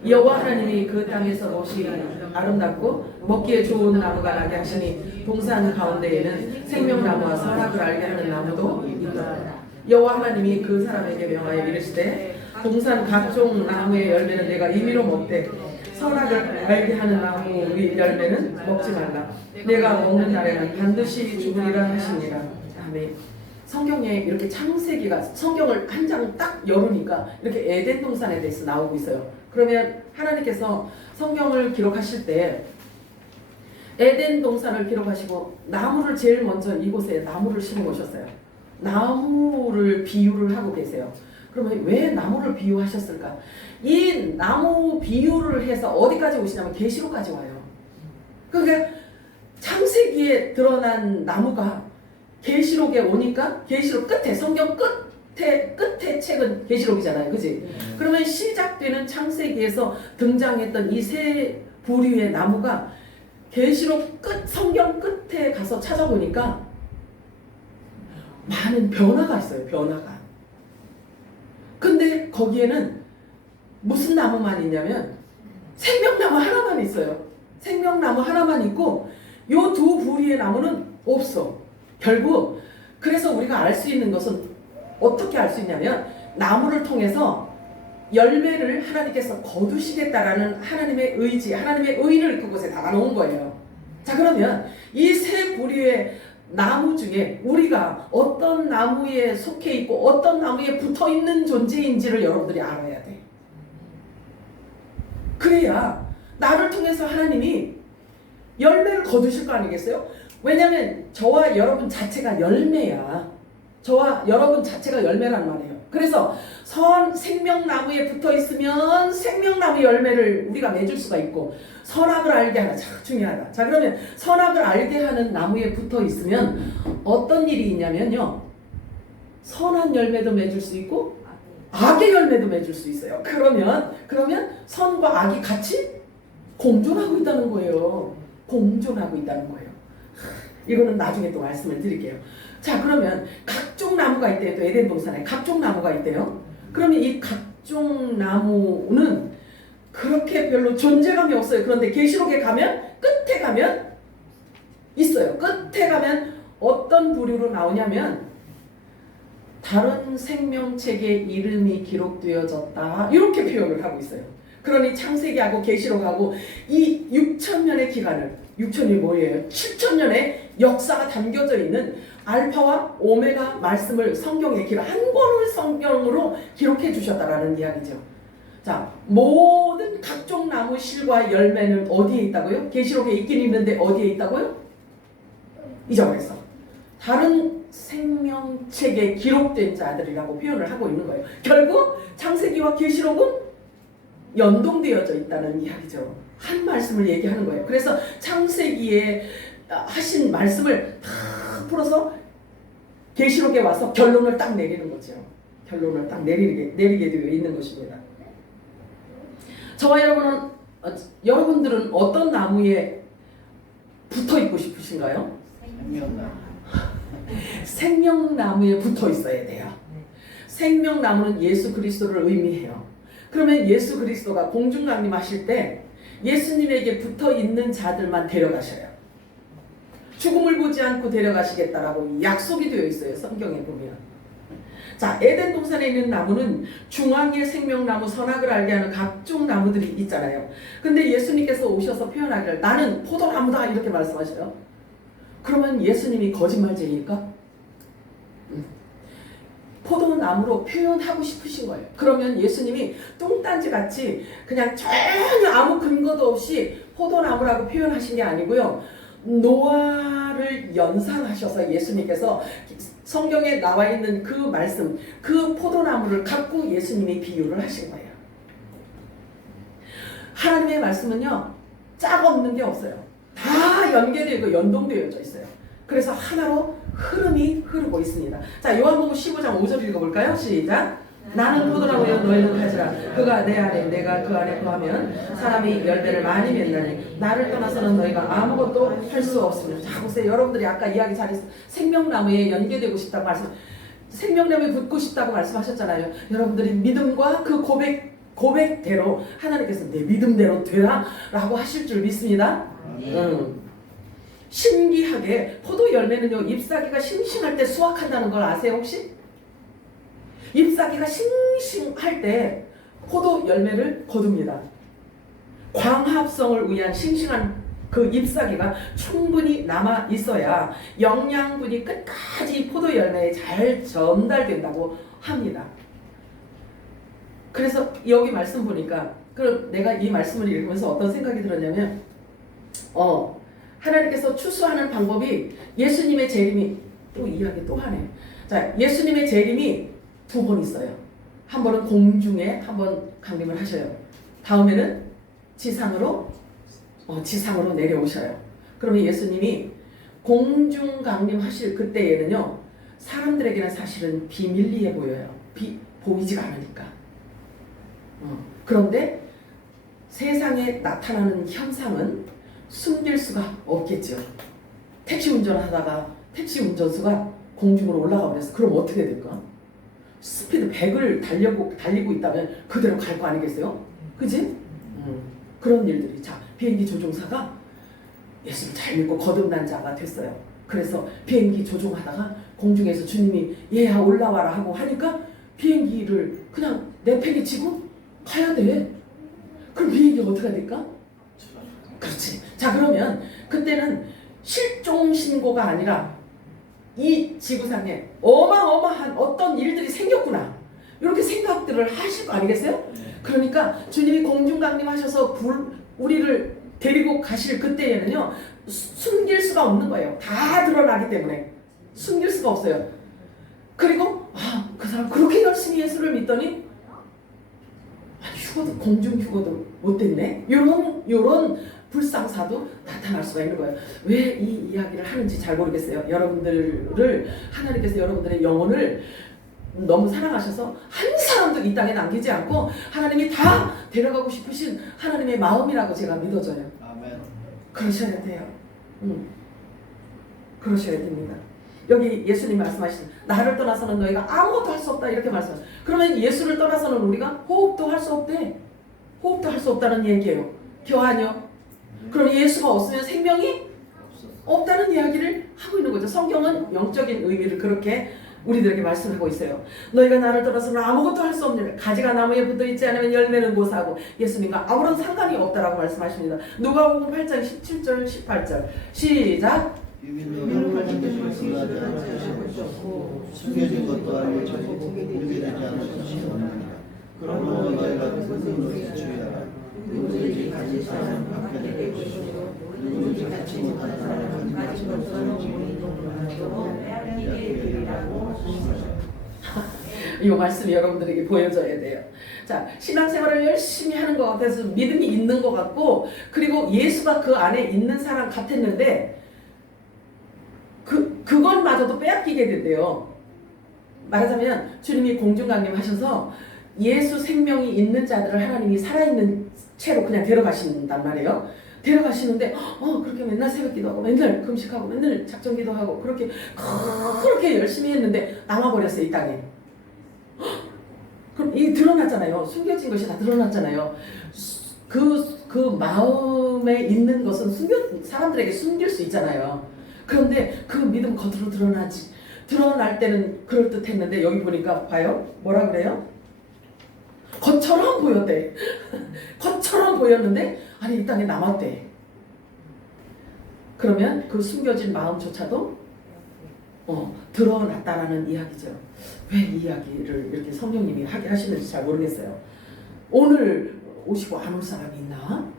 여호와 하나님이 그 땅에서 무엇이 아름답고 먹기에 좋은 나무가 나게 하시니 동산 가운데에는 생명나무와 선악을 알게 하는 나무도 있더라. 여호와 하나님이 그 사람에게 명하여 이르시되 동산 각종 나무의 열매는 내가 임의로 먹되 선악을 알게 하는 나무의 열매는 먹지 말라. 내가 먹는 날에는 반드시 죽으리라 하시니라. 아멘. 성경에 이렇게 창세기가, 성경을 한 장 딱 열으니까 이렇게 에덴 동산에 대해서 나오고 있어요. 그러면 하나님께서 성경을 기록하실 때 에덴 동산을 기록하시고 나무를 제일 먼저 이곳에 나무를 심어 오셨어요. 나무를 비유를 하고 계세요. 그러면 왜 나무를 비유하셨을까? 이 나무 비유를 해서 어디까지 오시냐면 계시록까지 와요. 그러니까 창세기에 드러난 나무가 계시록에 오니까 계시록 끝에 성경 끝에 책은 계시록이잖아요. 그지? 그러면 시작되는 창세기에서 등장했던 이 세 부류의 나무가 계시록 성경 끝에 가서 찾아보니까 많은 변화가 있어요. 변화가. 근데 거기에는 무슨 나무만 있냐면 생명나무 하나만 있어요. 생명나무 하나만 있고 요 두 부류의 나무는 없어. 결국 그래서 우리가 알 수 있는 것은 어떻게 알 수 있냐면 나무를 통해서 열매를 하나님께서 거두시겠다라는 하나님의 의지, 하나님의 의를 그곳에 담아놓은 거예요. 자, 그러면 이 세 부류의 나무 중에 우리가 어떤 나무에 속해 있고 어떤 나무에 붙어 있는 존재인지를 여러분들이 알아야 돼. 그래야 나를 통해서 하나님이 열매를 거두실 거 아니겠어요? 왜냐하면 저와 여러분 자체가 열매야. 저와 여러분 자체가 열매란 말이에요. 그래서 생명나무에 붙어 있으면 생명나무 열매를 우리가 맺을 수가 있고, 선악을 알게 하는, 참 중요하다. 자, 그러면 선악을 알게 하는 나무에 붙어 있으면 어떤 일이 있냐면요, 선한 열매도 맺을 수 있고 악의 열매도 맺을 수 있어요. 그러면 선과 악이 같이 공존하고 있다는 거예요. 공존하고 있다는 거예요. 이거는 나중에 또 말씀을 드릴게요. 자, 그러면 각종 나무가 있대요. 또 에덴 동산에 각종 나무가 있대요. 그러면 이 각종 나무는 그렇게 별로 존재감이 없어요. 그런데 계시록에 가면, 끝에 가면 있어요. 끝에 가면 어떤 부류로 나오냐면 다른 생명책에 이름이 기록되어졌다, 이렇게 표현을 하고 있어요. 그러니 창세기하고 계시록하고 이 6,000년의 기간을, 6,000년이 뭐예요? 7,000년의 역사가 담겨져 있는 알파와 오메가 말씀을 성경에 한 권을 성경으로 기록해 주셨다라는 이야기죠. 자, 모든 각종 나무 실과 열매는 어디에 있다고요? 계시록에 있긴 있는데 어디에 있다고요? 잊어버렸어. 다른 생명책에 기록된 자들이라고 표현을 하고 있는 거예요. 결국 창세기와 계시록은 연동되어져 있다는 이야기죠. 한 말씀을 얘기하는 거예요. 그래서 창세기에 하신 말씀을 다 풀어서 계시록에 와서 결론을 딱 내리는 거죠. 결론을 딱 내리게 되어 있는 것입니다. 저와 여러분들은 어떤 나무에 붙어 있고 싶으신가요? 생명나무에 붙어 있어야 돼요. 생명나무는 예수 그리스도를 의미해요. 그러면 예수 그리스도가 공중강림하실 때 예수님에게 붙어 있는 자들만 데려가셔요. 죽음을 보지 않고 데려가시겠다라고 약속이 되어 있어요. 성경에 보면. 자, 에덴 동산에 있는 나무는 중앙의 생명나무, 선악을 알게 하는 각종 나무들이 있잖아요. 근데 예수님께서 오셔서 표현하기를 나는 포도나무다, 이렇게 말씀하셔요. 그러면 예수님이 거짓말쟁이일까? 포도나무로 표현하고 싶으신 거예요. 그러면 예수님이 뚱딴지같이 그냥 전혀 아무 근거도 없이 포도나무라고 표현하신 게 아니고요, 노아를 연상하셔서 예수님께서 성경에 나와 있는 그 말씀, 그 포도나무를 갖고 예수님이 비유를 하신 거예요. 하나님의 말씀은요, 짝 없는 게 없어요. 다 연계되고 연동되어져 있어요. 그래서 하나로 흐름이 흐르고 있습니다. 자, 요한복음 15장 5절 읽어볼까요? 시작. 나는 포도나무여 너희는 가지라. 그가 내 안에 내가 그 안에 거하면 사람이 열매를 많이 맺나니 나를 떠나서는 너희가 아무것도 할 수 없으며. 자, 보세요. 여러분들이 아까 이야기 잘했어요. 생명나무에 연계되고 싶다고 생명나무에 붙고 싶다고 말씀하셨잖아요. 여러분들이 믿음과 그 고백대로 하나님께서 내 믿음대로 되라 라고 하실 줄 믿습니다. 신기하게 포도 열매는요, 잎사귀가 싱싱할 때 수확한다는 걸 아세요 혹시? 잎사귀가 싱싱할 때 포도 열매를 거둡니다. 광합성을 위한 싱싱한 그 잎사귀가 충분히 남아 있어야 영양분이 끝까지 포도 열매에 잘 전달된다고 합니다. 그래서 여기 말씀 보니까, 그럼 내가 이 말씀을 읽으면서 어떤 생각이 들었냐면, 하나님께서 추수하는 방법이 예수님의 재림이 또 이야기 또 하네. 자, 예수님의 재림이 두 번 있어요. 한 번은 공중에 한 번 강림을 하셔요. 다음에는 지상으로 내려오셔요. 그러면 예수님이 공중 강림하실 그때에는요, 사람들에게는 사실은 비밀리에 보여요. 보이지가 않으니까. 그런데 세상에 나타나는 현상은 숨길 수가 없겠죠. 택시 운전하다가 택시 운전수가 공중으로 올라가 버렸어. 그럼 어떻게 될까? 스피드 100을 달리고 있다면 그대로 갈 거 아니겠어요? 그지? 그런 일들이. 자, 비행기 조종사가 예수를 잘 믿고 거듭난 자가 됐어요. 그래서 비행기 조종하다가 공중에서 주님이 얘야 올라와라 하고 하니까 비행기를 그냥 내팽개치고 가야 돼. 그럼 비행기가 어떻게 될까? 그렇지. 자, 그러면 그때는 실종 신고가 아니라 이 지구상에 어마어마한 어떤 일들이 생겼구나, 이렇게 생각들을 하실 거 아니겠어요? 그러니까 주님이 공중 강림하셔서 우리를 데리고 가실 그때에는요, 숨길 수가 없는 거예요. 다 드러나기 때문에 숨길 수가 없어요. 그리고 그 사람 그렇게 열심히 예수를 믿더니 휴거도, 공중 휴거도 못 됐네. 요런 불상사도 나타날 수가 있는 거예요. 왜 이 이야기를 하는지 잘 모르겠어요. 하나님께서 여러분들의 영혼을 너무 사랑하셔서 한 사람도 이 땅에 남기지 않고 하나님이 다 데려가고 싶으신 하나님의 마음이라고 제가 믿어져요. 아멘. 그러셔야 돼요. 그러셔야 됩니다. 여기 예수님 말씀하시는 나를 떠나서는 너희가 아무것도 할 수 없다, 이렇게 말씀하세요. 그러면 예수를 떠나서는 우리가 호흡도 할 수 없대. 호흡도 할 수 없다는 얘기예요. 교환이요. 그럼 예수가 없으면 생명이 없다는 이야기를 하고 있는 거죠. 성경은 영적인 의미를 그렇게 우리들에게 말씀하고 있어요. 너희가 나를 떠나서는 아무것도 할 수 없느냐. 가지가 나무에 붙어있지 않으면 열매는 고사하고 예수님과 아무런 상관이 없다라고 말씀하십니다. 누가복음 8장 17절 18절 시작. 비밀로 밝은 것을 전하지 않으시고 숨겨진 것도 알려주고 공개되지 않을 것이 없느니라. 그러므로 너희가 듣는 것을 주의하라. 누구든지 가진 사람은 받게 될 것이고 누구든지 갖지 못한 사람은 가진 것을 주인으로 빼앗기게 되리라고 하시니라. 이 말씀이 여러분들에게 보여져야 돼요. 자, 신앙생활을 열심히 하는 것 같아서 믿음이 있는 것 같고, 그리고 예수가 그 안에 있는 사람 같았는데 그것마저도 빼앗기게 된대요. 말하자면 주님이 공중강림하셔서 예수 생명이 있는 자들을 하나님이 살아있는 채로 그냥 데려가신단 말이에요. 데려가시는데 그렇게 맨날 새벽기도 하고 맨날 금식하고 맨날 작정기도 하고 그렇게 열심히 했는데 남아버렸어요, 이 땅에. 그럼 이게 드러났잖아요. 숨겨진 것이 다 드러났잖아요. 그 마음에 있는 것은 사람들에게 숨길 수 있잖아요. 그런데 그 믿음 겉으로 드러날 때는 그럴듯했는데 여기 보니까 봐요. 뭐라 그래요? 겉처럼 보였대. 겉처럼 보였는데 아니 이 땅에 남았대. 그러면 그 숨겨진 마음조차도 드러났다라는 이야기죠. 왜 이 이야기를 이렇게 성령님이 하게 하시는지 잘 모르겠어요. 오늘 오시고 안 올 사람이 있나?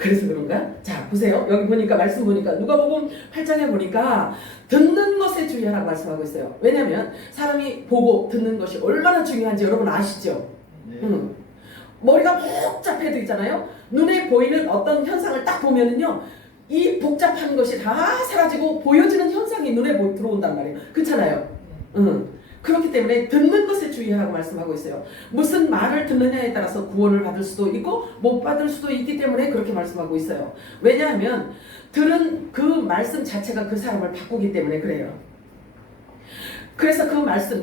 그래서 그런가? 자, 보세요. 여기 보니까 말씀 보니까 누가복음 8장에 보니까 듣는 것에 주의하라고 말씀하고 있어요. 왜냐하면 사람이 보고 듣는 것이 얼마나 중요한지 여러분 아시죠? 머리가 복잡해도 있잖아요. 눈에 보이는 어떤 현상을 딱 보면은요, 이 복잡한 것이 다 사라지고 보여지는 현상이 눈에 들어온단 말이에요. 그렇잖아요. 그렇기 때문에 듣는 것에 주의하라고 말씀하고 있어요. 무슨 말을 듣느냐에 따라서 구원을 받을 수도 있고 못 받을 수도 있기 때문에 그렇게 말씀하고 있어요. 왜냐하면 들은 그 말씀 자체가 그 사람을 바꾸기 때문에 그래요. 그래서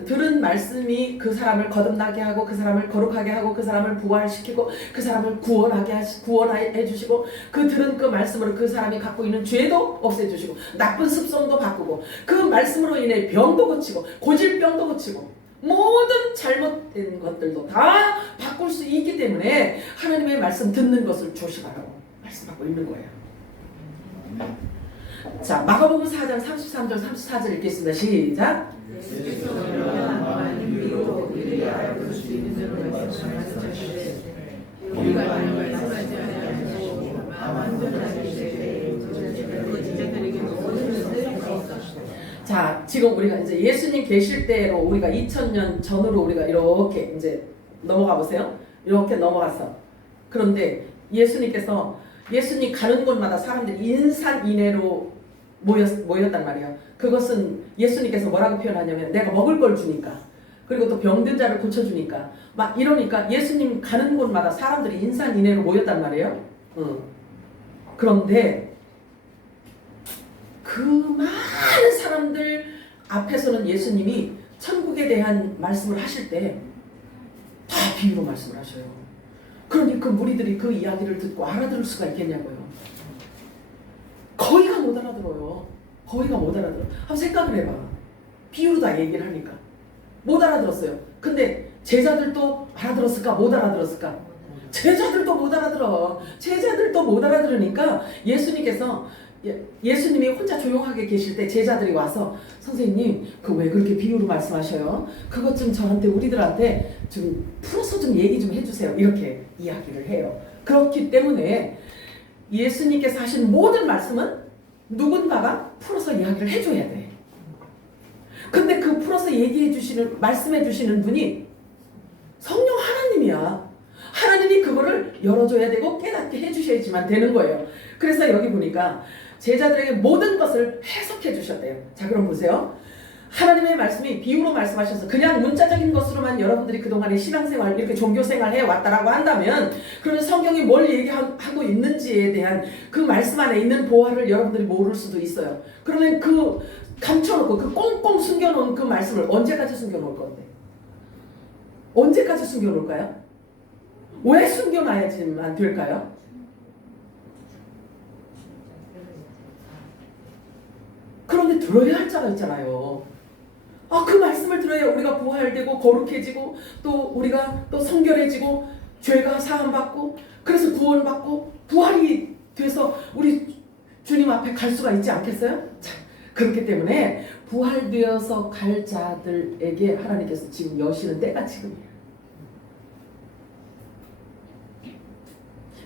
들은 말씀이 그 사람을 거듭나게 하고 그 사람을 거룩하게 하고 그 사람을 부활시키고 그 사람을 구원해 주시고 들은 그 말씀으로 그 사람이 갖고 있는 죄도 없애주시고 나쁜 습성도 바꾸고 그 말씀으로 인해 병도 고치고 고질병도 고치고 모든 잘못된 것들도 다 바꿀 수 있기 때문에 하나님의 말씀 듣는 것을 조심하라고 말씀하고 있는 거예요. 자, 마가복음 4장 33절 34절 읽겠습니다. 시작. 예수께서 우리로 이를 알아볼 수 있는 대로 말씀하시되 우리가 말씀하지 아니하시고 다만 전하시되 그 제자들에게 모든 것을 가르치시되. 자, 지금 우리가 이제 예수님 계실 때로 우리가 2000년 전으로 우리가 이렇게 이제 넘어가 보세요. 이렇게 넘어가서 그런데 예수님 가는 곳마다 사람들이 인산인해로 모였단 말이에요. 그것은 예수님께서 뭐라고 표현하냐면 내가 먹을 걸 주니까 그리고 또 병든 자를 고쳐주니까 막 이러니까 예수님 가는 곳마다 사람들이 인산인해로 모였단 말이에요. 그런데 그 많은 사람들 앞에서는 예수님이 천국에 대한 말씀을 하실 때 다 비유로 말씀을 하셔요. 그러니 그 무리들이 그 이야기를 듣고 알아들을 수가 있겠냐고요. 거의가 못 알아들어요. 거의가 못 알아들어. 한번 생각을 해봐. 비유로 다 얘기를 하니까 못 알아들었어요. 근데 제자들도 알아들었을까? 못 알아들었을까? 제자들도 못 알아들어. 제자들도 못 알아들으니까 예수님이 혼자 조용하게 계실 때 제자들이 와서 선생님 그 왜 그렇게 비유로 말씀하셔요? 그것 좀 저한테 우리들한테 좀 풀어서 좀 얘기 좀 해주세요. 이렇게 이야기를 해요. 그렇기 때문에 예수님께서 하신 모든 말씀은 누군가가 풀어서 이야기를 해줘야 돼. 근데 그 풀어서 얘기해 주시는 말씀해 주시는 분이 성령 하나님이야. 하나님이 그거를 열어줘야 되고 깨닫게 해주셔야지만 되는 거예요. 그래서 여기 보니까 제자들에게 모든 것을 해석해 주셨대요. 자, 그럼 보세요. 하나님의 말씀이 비유로 말씀하셔서 그냥 문자적인 것으로만 여러분들이 그동안의 신앙생활 이렇게 종교생활 해왔다라고 한다면 그러면 성경이 뭘 얘기하고 있는지에 대한 그 말씀 안에 있는 보화를 여러분들이 모를 수도 있어요. 그러면 그 감춰놓고 그 꽁꽁 숨겨놓은 그 말씀을 언제까지 숨겨놓을 건데? 언제까지 숨겨놓을까요? 왜 숨겨놔야지만 될까요? 그런데 들어야 할 자가 있잖아요. 그 말씀을 들어야 우리가 부활되고 거룩해지고 또 우리가 또 성결해지고 죄가 사함받고 그래서 구원받고 부활이 돼서 우리 주님 앞에 갈 수가 있지 않겠어요? 자, 그렇기 때문에 부활되어서 갈 자들에게 하나님께서 지금 여시는 때가 지금이에요.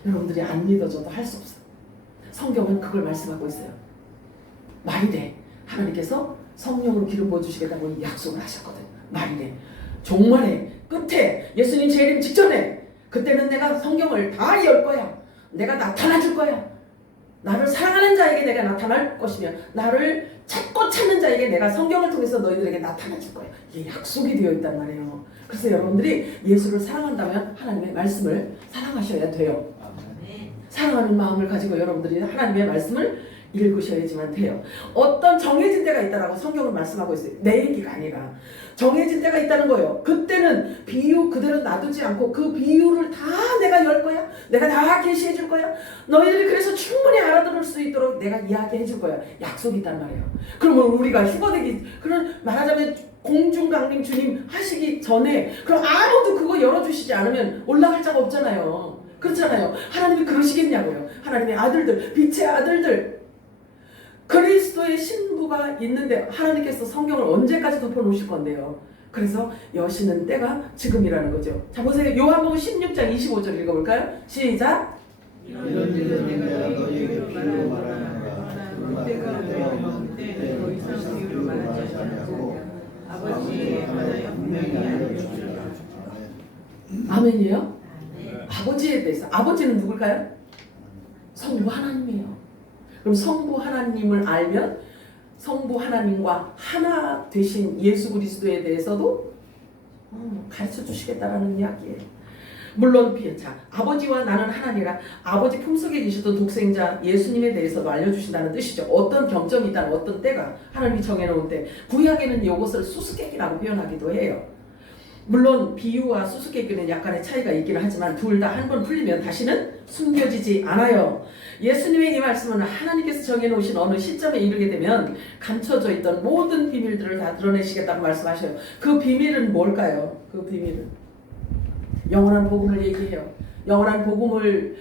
여러분들이 안 믿어줘도 할 수 없어. 성경은 그걸 말씀하고 있어요. 말이 돼. 하나님께서 성령으로 기름 부어주시겠다고 약속을 하셨거든. 말이 돼. 종말의 끝에 예수님 재림 직전에 그때는 내가 성경을 다 열 거야. 내가 나타나 줄 거야. 나를 사랑하는 자에게 내가 나타날 것이며 나를 찾고 찾는 자에게 내가 성경을 통해서 너희들에게 나타나 줄 거야. 이게 약속이 되어 있단 말이에요. 그래서 여러분들이 예수를 사랑한다면 하나님의 말씀을 사랑하셔야 돼요. 사랑하는 마음을 가지고 여러분들이 하나님의 말씀을 읽으셔야지만 돼요. 어떤 정해진 때가 있다라고 성경은 말씀하고 있어요. 내 얘기가 아니라 정해진 때가 있다는 거예요. 그때는 비유 그대로 놔두지 않고 그 비유를 다 내가 열 거야. 내가 다 계시해 줄 거야. 너희들이 그래서 충분히 알아들을 수 있도록 내가 이야기해 줄 거야. 약속이 있단 말이에요. 그러면 우리가 휴거되기 그런 말하자면 공중강림 주님 하시기 전에 그럼 아무도 그거 열어주시지 않으면 올라갈 자가 없잖아요. 그렇잖아요. 하나님이 그러시겠냐고요. 하나님의 아들들, 빛의 아들들, 그리스도의 신부가 있는데 하나님께서 성경을 언제까지 덮어놓으실 건데요. 그래서 여시는 때가 지금이라는 거죠. 자, 보세요. 요한복음 16장 25절 읽어볼까요? 시작. 이런 일은 내가 너희에게 비유로 말하노라. 그때가 오면 그때 더 이상 비유로 말하지 않고 아버지의 하나의 분명히 알려주리라. 아멘이에요? 아버지에 대해서. 아버지는 누굴까요? 성부 하나님이에요. 그럼 성부 하나님을 알면 성부 하나님과 하나 되신 예수 그리스도에 대해서도 가르쳐 주시겠다라는 이야기예요. 물론 자, 아버지와 나는 하나니라. 아버지 품속에 계셨던 독생자 예수님에 대해서도 알려주신다는 뜻이죠. 어떤 경점이 있다는 어떤 때가 하나님이 정해놓은 때. 구약에는 이것을 수수께끼라고 표현하기도 해요. 물론 비유와 수수께끼는 약간의 차이가 있기는 하지만 둘 다 한 번 풀리면 다시는 숨겨지지 않아요. 예수님의 이 말씀은 하나님께서 정해놓으신 어느 시점에 이르게 되면 감춰져 있던 모든 비밀들을 다 드러내시겠다고 말씀하셔요. 그 비밀은 뭘까요? 그 비밀은 영원한 복음을 얘기해요. 영원한 복음을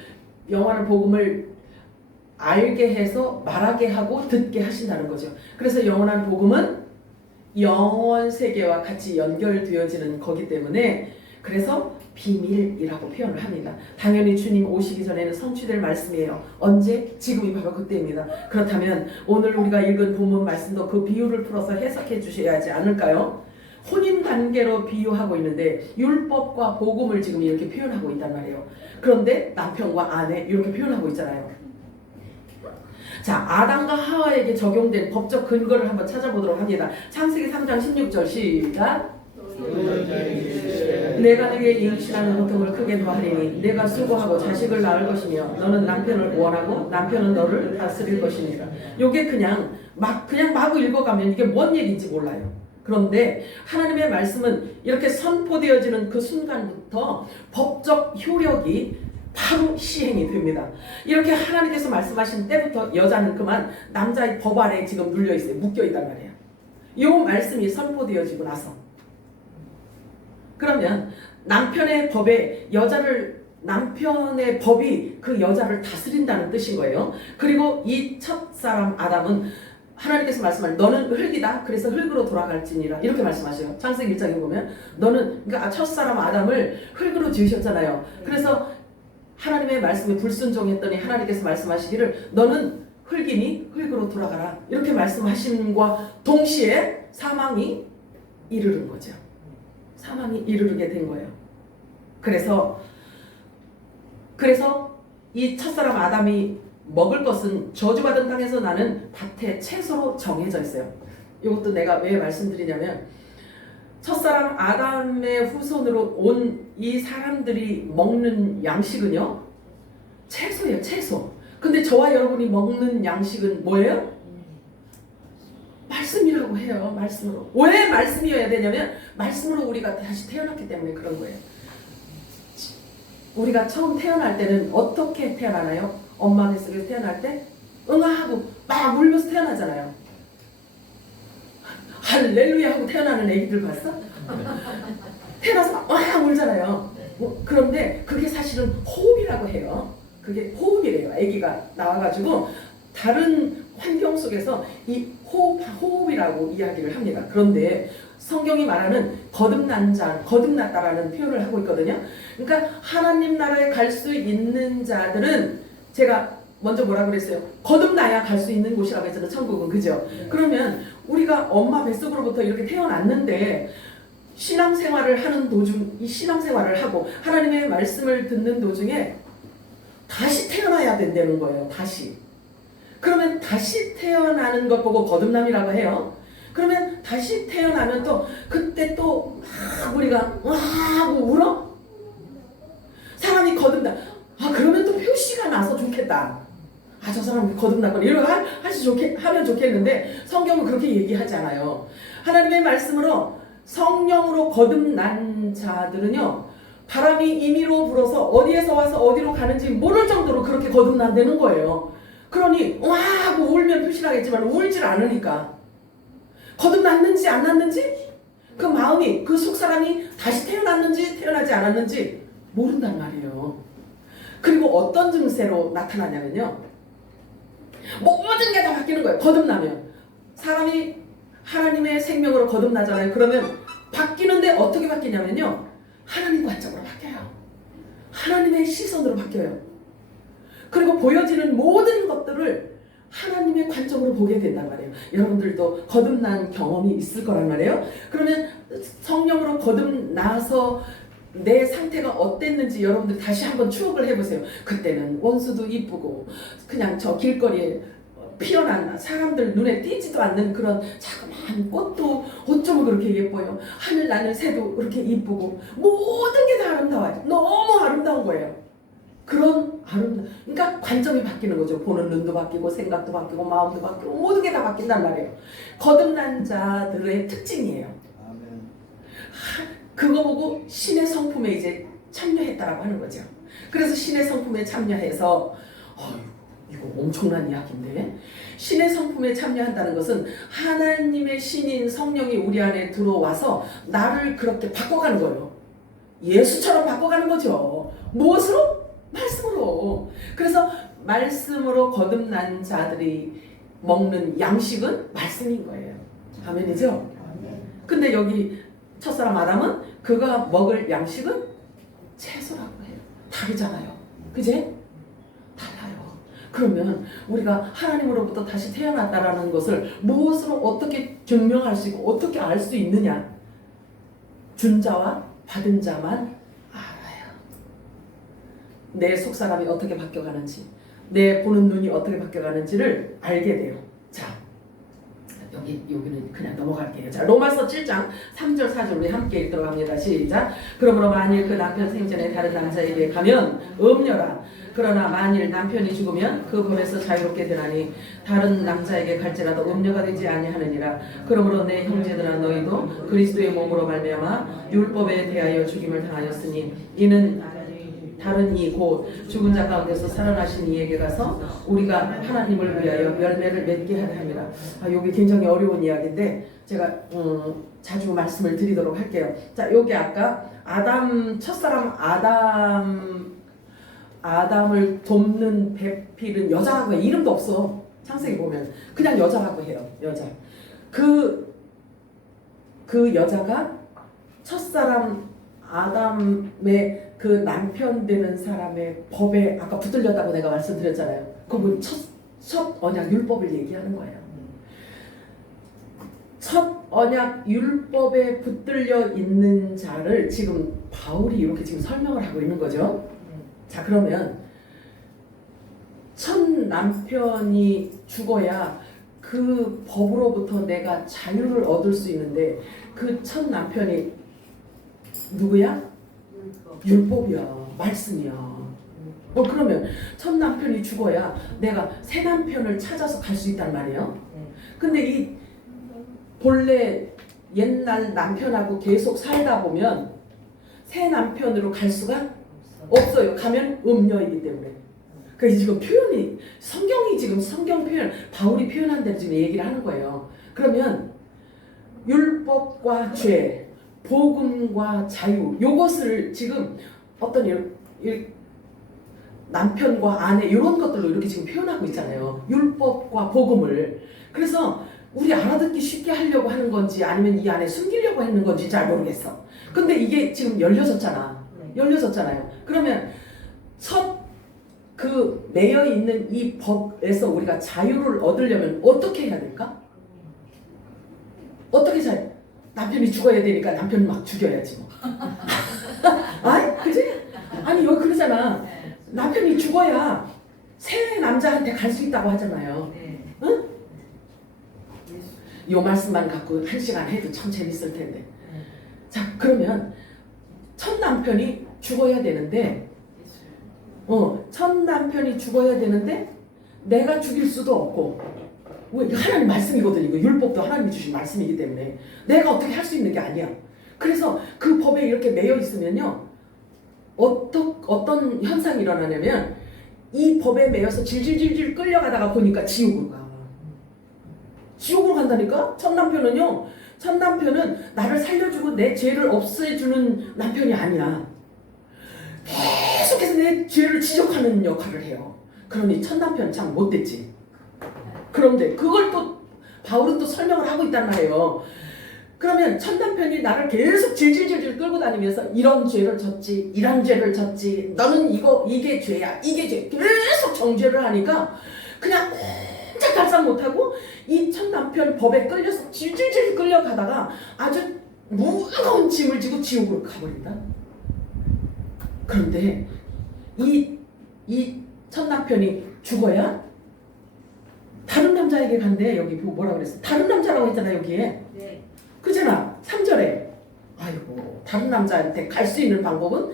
알게 해서 말하게 하고 듣게 하신다는 거죠. 그래서 영원한 복음은 영원 세계와 같이 연결되어지는 거기 때문에 그래서 비밀이라고 표현을 합니다. 당연히 주님 오시기 전에는 성취될 말씀이에요. 언제? 지금이 바로 그때입니다. 그렇다면 오늘 우리가 읽은 본문 말씀도 그 비유를 풀어서 해석해 주셔야 하지 않을까요? 혼인 관계로 비유하고 있는데 율법과 복음을 지금 이렇게 표현하고 있단 말이에요. 그런데 남편과 아내 이렇게 표현하고 있잖아요. 자, 아담과 하와에게 적용된 법적 근거를 한번 찾아보도록 합니다. 창세기 3장 16절 시작. 내가 네게 임신하는 고통을 크게 더하리니 내가 수고하고 자식을 낳을 것이며 너는 남편을 원하고 남편은 너를 다스릴 것이니라. 요게 그냥 마구 읽어가면 이게 뭔 얘기인지 몰라요. 그런데 하나님의 말씀은 이렇게 선포되어지는 그 순간부터 법적 효력이 바로 시행이 됩니다. 이렇게 하나님께서 말씀하신 때부터 여자는 그만 남자의 법 아래에 지금 눌려 있어요. 묶여 있단 말이에요. 이 말씀이 선포되어지고 나서 그러면 남편의 법이 그 여자를 다스린다는 뜻인 거예요. 그리고 이 첫사람 아담은 하나님께서 말씀하신 너는 흙이다. 그래서 흙으로 돌아갈지니라. 이렇게 말씀하셔요. 창세기 1장에 보면 너는 그러니까 첫사람 아담을 흙으로 지으셨잖아요. 그래서 하나님의 말씀에 불순종했더니 하나님께서 말씀하시기를 너는 흙이니 흙으로 돌아가라. 이렇게 말씀하심과 동시에 사망이 이르는 거죠. 사망이 이르게 된 거예요. 그래서 이 첫사람 아담이 먹을 것은 저주받은 땅에서 나는 밭의 채소로 정해져 있어요. 이것도 내가 왜 말씀드리냐면 첫사람 아담의 후손으로 온 이 사람들이 먹는 양식은요 채소예요. 채소. 근데 저와 여러분이 먹는 양식은 뭐예요? 말씀이라고 해요. 말씀으로. 왜 말씀이어야 되냐면 말씀으로 우리가 다시 태어났기 때문에 그런 거예요. 우리가 처음 태어날 때는 어떻게 태어나나요? 엄마 뱃속에서 태어날 때 응아하고 막 울면서 태어나잖아요. 할렐루야 하고 태어나는 애기들 봤어? 태어나서 막 울잖아요. 그런데 그게 사실은 호흡이라고 해요. 그게 호흡이래요. 애기가 나와가지고 다른 환경 속에서 이 호흡이라고 이야기를 합니다. 그런데 성경이 말하는 거듭났다라는 표현을 하고 있거든요. 그러니까 하나님 나라에 갈 수 있는 자들은 제가 먼저 뭐라 그랬어요? 거듭나야 갈 수 있는 곳이라고 했잖아요. 천국은. 그죠? 그러면 우리가 엄마 뱃속으로부터 이렇게 태어났는데 신앙생활을 하는 도중 이 신앙생활을 하고 하나님의 말씀을 듣는 도중에 다시 태어나야 된다는 거예요. 다시. 그러면 다시 태어나는 것 보고 거듭남이라고 해요. 그러면 다시 태어나면 또 그때 또 막 우리가 와 하고 울어? 사람이 거듭나. 그러면 또 표시가 나서 좋겠다. 저 사람 거듭났거나 이런 거 하면 좋겠는데 성경은 그렇게 얘기하지 않아요. 하나님의 말씀으로 성령으로 거듭난 자들은요 바람이 임의로 불어서 어디에서 와서 어디로 가는지 모를 정도로 그렇게 거듭난다는 거예요. 그러니 와 하고 울면 표시하겠지만 울질 않으니까 거듭났는지 안 났는지 그 마음이 그 속사람이 다시 태어났는지 태어나지 않았는지 모른단 말이에요. 그리고 어떤 증세로 나타나냐면요 모든 게 다 바뀌는 거예요. 거듭나면 사람이 하나님의 생명으로 거듭나잖아요. 그러면 바뀌는데 어떻게 바뀌냐면요 하나님 관점으로 바뀌어요. 하나님의 시선으로 바뀌어요. 그리고 보여지는 모든 것들을 하나님의 관점으로 보게 된단 말이에요. 여러분들도 거듭난 경험이 있을 거란 말이에요. 그러면 성령으로 거듭나서 내 상태가 어땠는지 여러분들 다시 한번 추억을 해보세요. 그때는 원수도 이쁘고 그냥 저 길거리에 피어난 사람들 눈에 띄지도 않는 그런 자그마한 꽃도 어쩌면 그렇게 예뻐요. 하늘 나는 새도 그렇게 이쁘고 모든 게 다 아름다워요. 너무 아름다운 거예요. 그러니까 관점이 바뀌는 거죠. 보는 눈도 바뀌고 생각도 바뀌고 마음도 바뀌고 모든 게 다 바뀐단 말이에요. 거듭난 자들의 특징이에요. 그거 보고 신의 성품에 이제 참여했다라고 하는 거죠. 그래서 신의 성품에 참여해서 이거 엄청난 이야기인데 신의 성품에 참여한다는 것은 하나님의 신인 성령이 우리 안에 들어와서 나를 그렇게 바꿔가는 거예요. 예수처럼 바꿔가는 거죠. 무엇으로? 말씀으로. 그래서 말씀으로 거듭난 자들이 먹는 양식은 말씀인 거예요. 아멘이죠? 근데 여기 첫사람 아담은 그가 먹을 양식은 채소라고 해요. 다르잖아요. 그지? 달라요. 그러면 우리가 하나님으로부터 다시 태어났다라는 것을 무엇으로 어떻게 증명할 수 있고 어떻게 알 수 있느냐? 준 자와 받은 자만 알아요. 내 속사람이 어떻게 바뀌어가는지, 내 보는 눈이 어떻게 바뀌어가는지를 알게 돼요. 자, 여기는 그냥 넘어갈게요. 자, 로마서 7장 3절 4절 우리 함께 읽도록 합니다. 시작. 그러므로 만일 그 남편 생전에 다른 남자에게 가면 음녀라. 그러나 만일 남편이 죽으면 그 법에서 자유롭게 되나니 다른 남자에게 갈지라도 음녀가 되지 아니하느니라. 그러므로 내 형제들아 너희도 그리스도의 몸으로 말미암아 율법에 대하여 죽임을 당하였으니 이는 다른 이 곧 죽은 자 가운데서 살아나신 이에게 가서 우리가 하나님을 위하여 열매를 맺게 하려 함이라. 여기 굉장히 어려운 이야기인데 제가 자주 말씀을 드리도록 할게요. 자, 여기 아까 첫사람 아담을 돕는 배필은 여자라고 해요. 이름도 없어. 창세기 보면 그냥 여자라고 해요. 여자. 그 여자가 첫사람 아담의 그 남편 되는 사람의 법에 아까 붙들렸다고 내가 말씀드렸잖아요. 그건 첫 언약 율법을 얘기하는 거예요. 첫 언약 율법에 붙들려 있는 자를 지금 바울이 이렇게 지금 설명을 하고 있는 거죠. 자, 그러면 첫 남편이 죽어야 그 법으로부터 내가 자유를 얻을 수 있는데 그 첫 남편이 누구야? 율법이야. 말씀이야. 그러면 첫 남편이 죽어야 내가 새 남편을 찾아서 갈 수 있단 말이에요. 근데 이 본래 옛날 남편하고 계속 살다 보면 새 남편으로 갈 수가 없어요. 가면 음녀이기 때문에. 그래서 지금 표현이 성경이 지금 성경 표현 바울이 표현한 대로 지금 얘기를 하는 거예요. 그러면 율법과 죄, 복음과 자유, 요것을 지금 어떤 남편과 아내 이런 것들로 이렇게 지금 표현하고 있잖아요. 율법과 복음을. 그래서 우리 알아듣기 쉽게 하려고 하는 건지 아니면 이 안에 숨기려고 하는 건지 잘 모르겠어. 근데 이게 지금 열려졌잖아요. 그러면 첫 그 매여 있는 이 법에서 우리가 자유를 얻으려면 어떻게 해야 될까? 어떻게 자유? 남편이 죽어야 되니까 남편을 막 죽여야지 뭐. 아니, 그지? 아니 여기 그러잖아. 남편이 죽어야 새 남자한테 갈 수 있다고 하잖아요. 응? 이 말씀만 갖고 1시간 해도 참 재밌을 텐데. 자, 그러면 첫 남편이 죽어야 되는데 첫 남편이 죽어야 되는데 내가 죽일 수도 없고, 왜? 이거 하나님 말씀이거든. 이거 율법도 하나님이 주신 말씀이기 때문에 내가 어떻게 할 수 있는 게 아니야. 그래서 그 법에 이렇게 매여 있으면요, 어떤 현상이 일어나냐면 이 법에 매여서 질질질질 끌려가다가 보니까 지옥으로 가. 지옥으로 간다니까. 첫 남편은 나를 살려주고 내 죄를 없애주는 남편이 아니야. 계속해서 내 죄를 지적하는 역할을 해요. 그러니 첫 남편 참 못됐지. 그런데 그걸 또 바울은 또 설명을 하고 있단 말이에요. 그러면 첫 남편이 나를 계속 질질질질 끌고 다니면서 이런 죄를 졌지, 이런 죄를 졌지, 너는 이게 죄야, 이게 죄, 계속 정죄를 하니까 그냥 꼼짝 달싹 못하고 이 첫 남편 법에 끌려서 질질질 끌려가다가 아주 무거운 짐을 지고 지옥으로 가버린다. 그런데 이 첫 남편이 죽어야 다른 남자에게 간대. 여기 뭐라 그랬어? 다른 남자라고 했잖아 여기에. 네. 그잖아. 3절에. 아이고, 다른 남자한테 갈 수 있는 방법은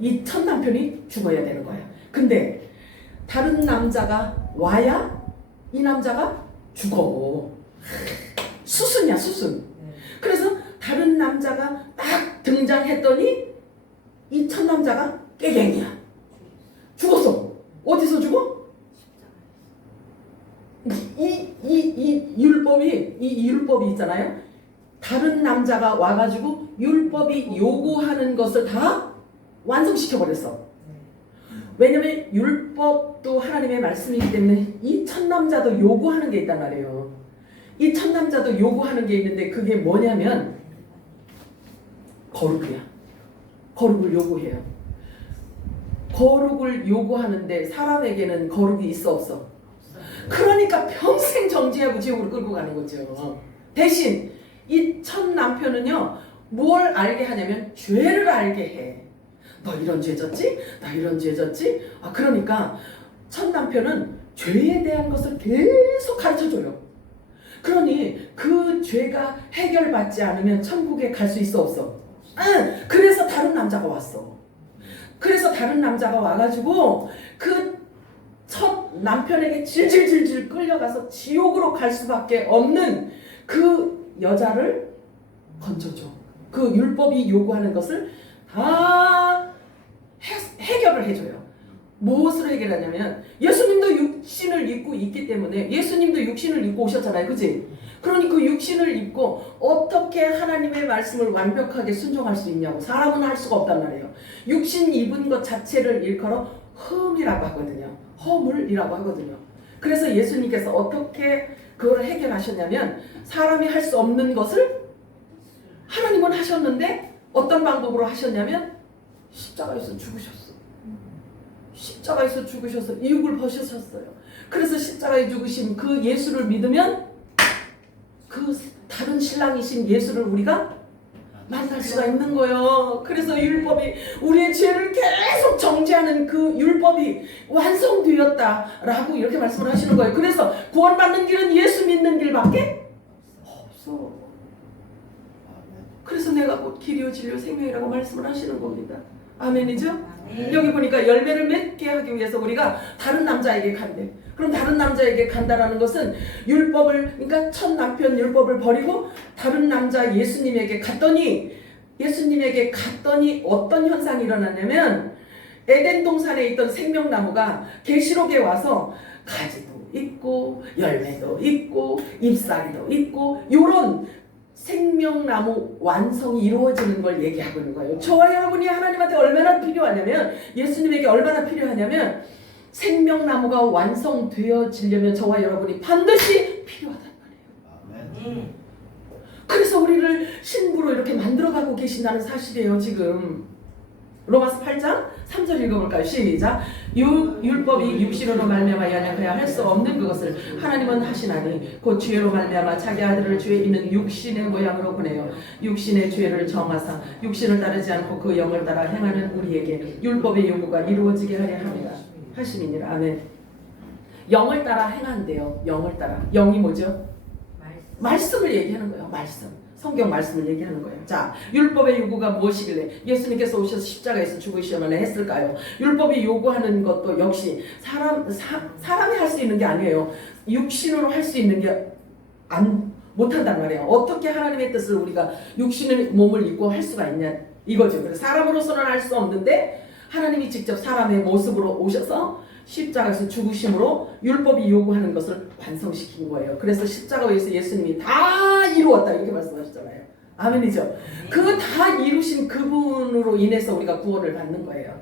이 첫 남편이 죽어야 되는 거야. 근데 다른 남자가 와야 이 남자가 죽어. 수순이야, 수순. 그래서 다른 남자가 딱 등장했더니 이 첫 남자가 깨갱이야. 죽었어. 어디서 죽어? 이 율법이 있잖아요. 다른 남자가 와가지고 율법이 요구하는 것을 다 완성시켜버렸어. 왜냐면 율법도 하나님의 말씀이기 때문에 이 첫 남자도 요구하는 게 있단 말이에요. 이 첫 남자도 요구하는 게 있는데 그게 뭐냐면 거룩이야. 거룩을 요구해요. 거룩을 요구하는데 사람에게는 거룩이 있어 없어? 그러니까 평생 정죄하고 지옥으로 끌고 가는 거죠. 대신 이 첫 남편은요, 뭘 알게 하냐면 죄를 알게 해. 너 이런 죄 졌지? 나 이런 죄 졌지? 그러니까 첫 남편은 죄에 대한 것을 계속 가르쳐줘요. 그러니 그 죄가 해결받지 않으면 천국에 갈 수 있어 없어? 그래서 다른 남자가 왔어. 그래서 다른 남자가 와가지고 그 첫 남편에게 질질질질 끌려가서 지옥으로 갈 수밖에 없는 그 여자를 건져줘. 그 율법이 요구하는 것을 다 해결을 해줘요. 무엇으로 해결하냐면 예수님도 육신을 입고 있기 때문에 예수님도 육신을 입고 오셨잖아요. 그치? 그러니 그 육신을 입고 어떻게 하나님의 말씀을 완벽하게 순종할 수 있냐고. 사람은 할 수가 없단 말이에요. 육신 입은 것 자체를 일컬어 흠이라고 하거든요. 허물이라고 하거든요. 그래서 예수님께서 어떻게 그걸 해결하셨냐면 사람이 할 수 없는 것을 하나님은 하셨는데 어떤 방법으로 하셨냐면 십자가에서 죽으셨어. 십자가에서 죽으셔서 이육을 벗으셨어요. 그래서 십자가에 죽으신 그 예수를 믿으면 그 다른 신랑이신 예수를 우리가 만날 수가 있는 거예요. 그래서 율법이 우리의 죄를 계속 정죄하는 그 율법이 완성되었다라고 이렇게 말씀을 하시는 거예요. 그래서 구원받는 길은 예수 믿는 길밖에 없어. 그래서 내가 곧 길이요 진리요 생명이라고 말씀을 하시는 겁니다. 아멘이죠? 여기 보니까 열매를 맺게 하기 위해서 우리가 다른 남자에게 간대. 그럼 다른 남자에게 간다라는 것은 율법을, 그러니까 첫 남편 율법을 버리고 다른 남자 예수님에게 갔더니 어떤 현상이 일어났냐면 에덴 동산에 있던 생명나무가 계시록에 와서 가지도 있고 열매도 있고 잎사귀도 있고 요런 생명나무 완성이 이루어지는 걸 얘기하고 있는 거예요. 저와 여러분이 하나님한테 얼마나 필요하냐면, 예수님에게 얼마나 필요하냐면 생명나무가 완성되어지려면 저와 여러분이 반드시 필요하단 말이에요. 그래서 우리를 신부로 이렇게 만들어가고 계신다는 사실이에요. 지금 로마서 8장 3절 읽어볼까요? 시작. 율법이 육신으로 말미암아 연약하여 할 수 없는 그것을 하나님은 하시나니 곧 죄로 말미암아 자기 아들을 죄 있는 육신의 모양으로 보내요. 육신의 죄를 정하사 육신을 따르지 않고 그 영을 따라 행하는 우리에게 율법의 요구가 이루어지게 하려 합니다. 하심이니라. 아멘. 영을 따라 행한대요. 영을 따라. 영이 뭐죠? 말씀을 얘기하는 거예요. 말씀. 성경 말씀을 얘기하는 거예요. 자, 율법의 요구가 무엇이길래 예수님께서 오셔서 십자가에서 죽으시면 했을까요? 율법이 요구하는 것도 역시 사람이 할 수 있는 게 아니에요. 육신으로 할 수 있는 게 못한단 말이에요. 어떻게 하나님의 뜻을 우리가 육신의 몸을 입고 할 수가 있냐 이거죠. 그래서 사람으로서는 할 수 없는데 하나님이 직접 사람의 모습으로 오셔서 십자가에서 죽으심으로 율법이 요구하는 것을 완성시킨 거예요. 그래서 십자가에서 예수님이 다 이루었다 이렇게 말씀하셨잖아요. 아멘이죠. 그 다 이루신 그분으로 인해서 우리가 구원을 받는 거예요.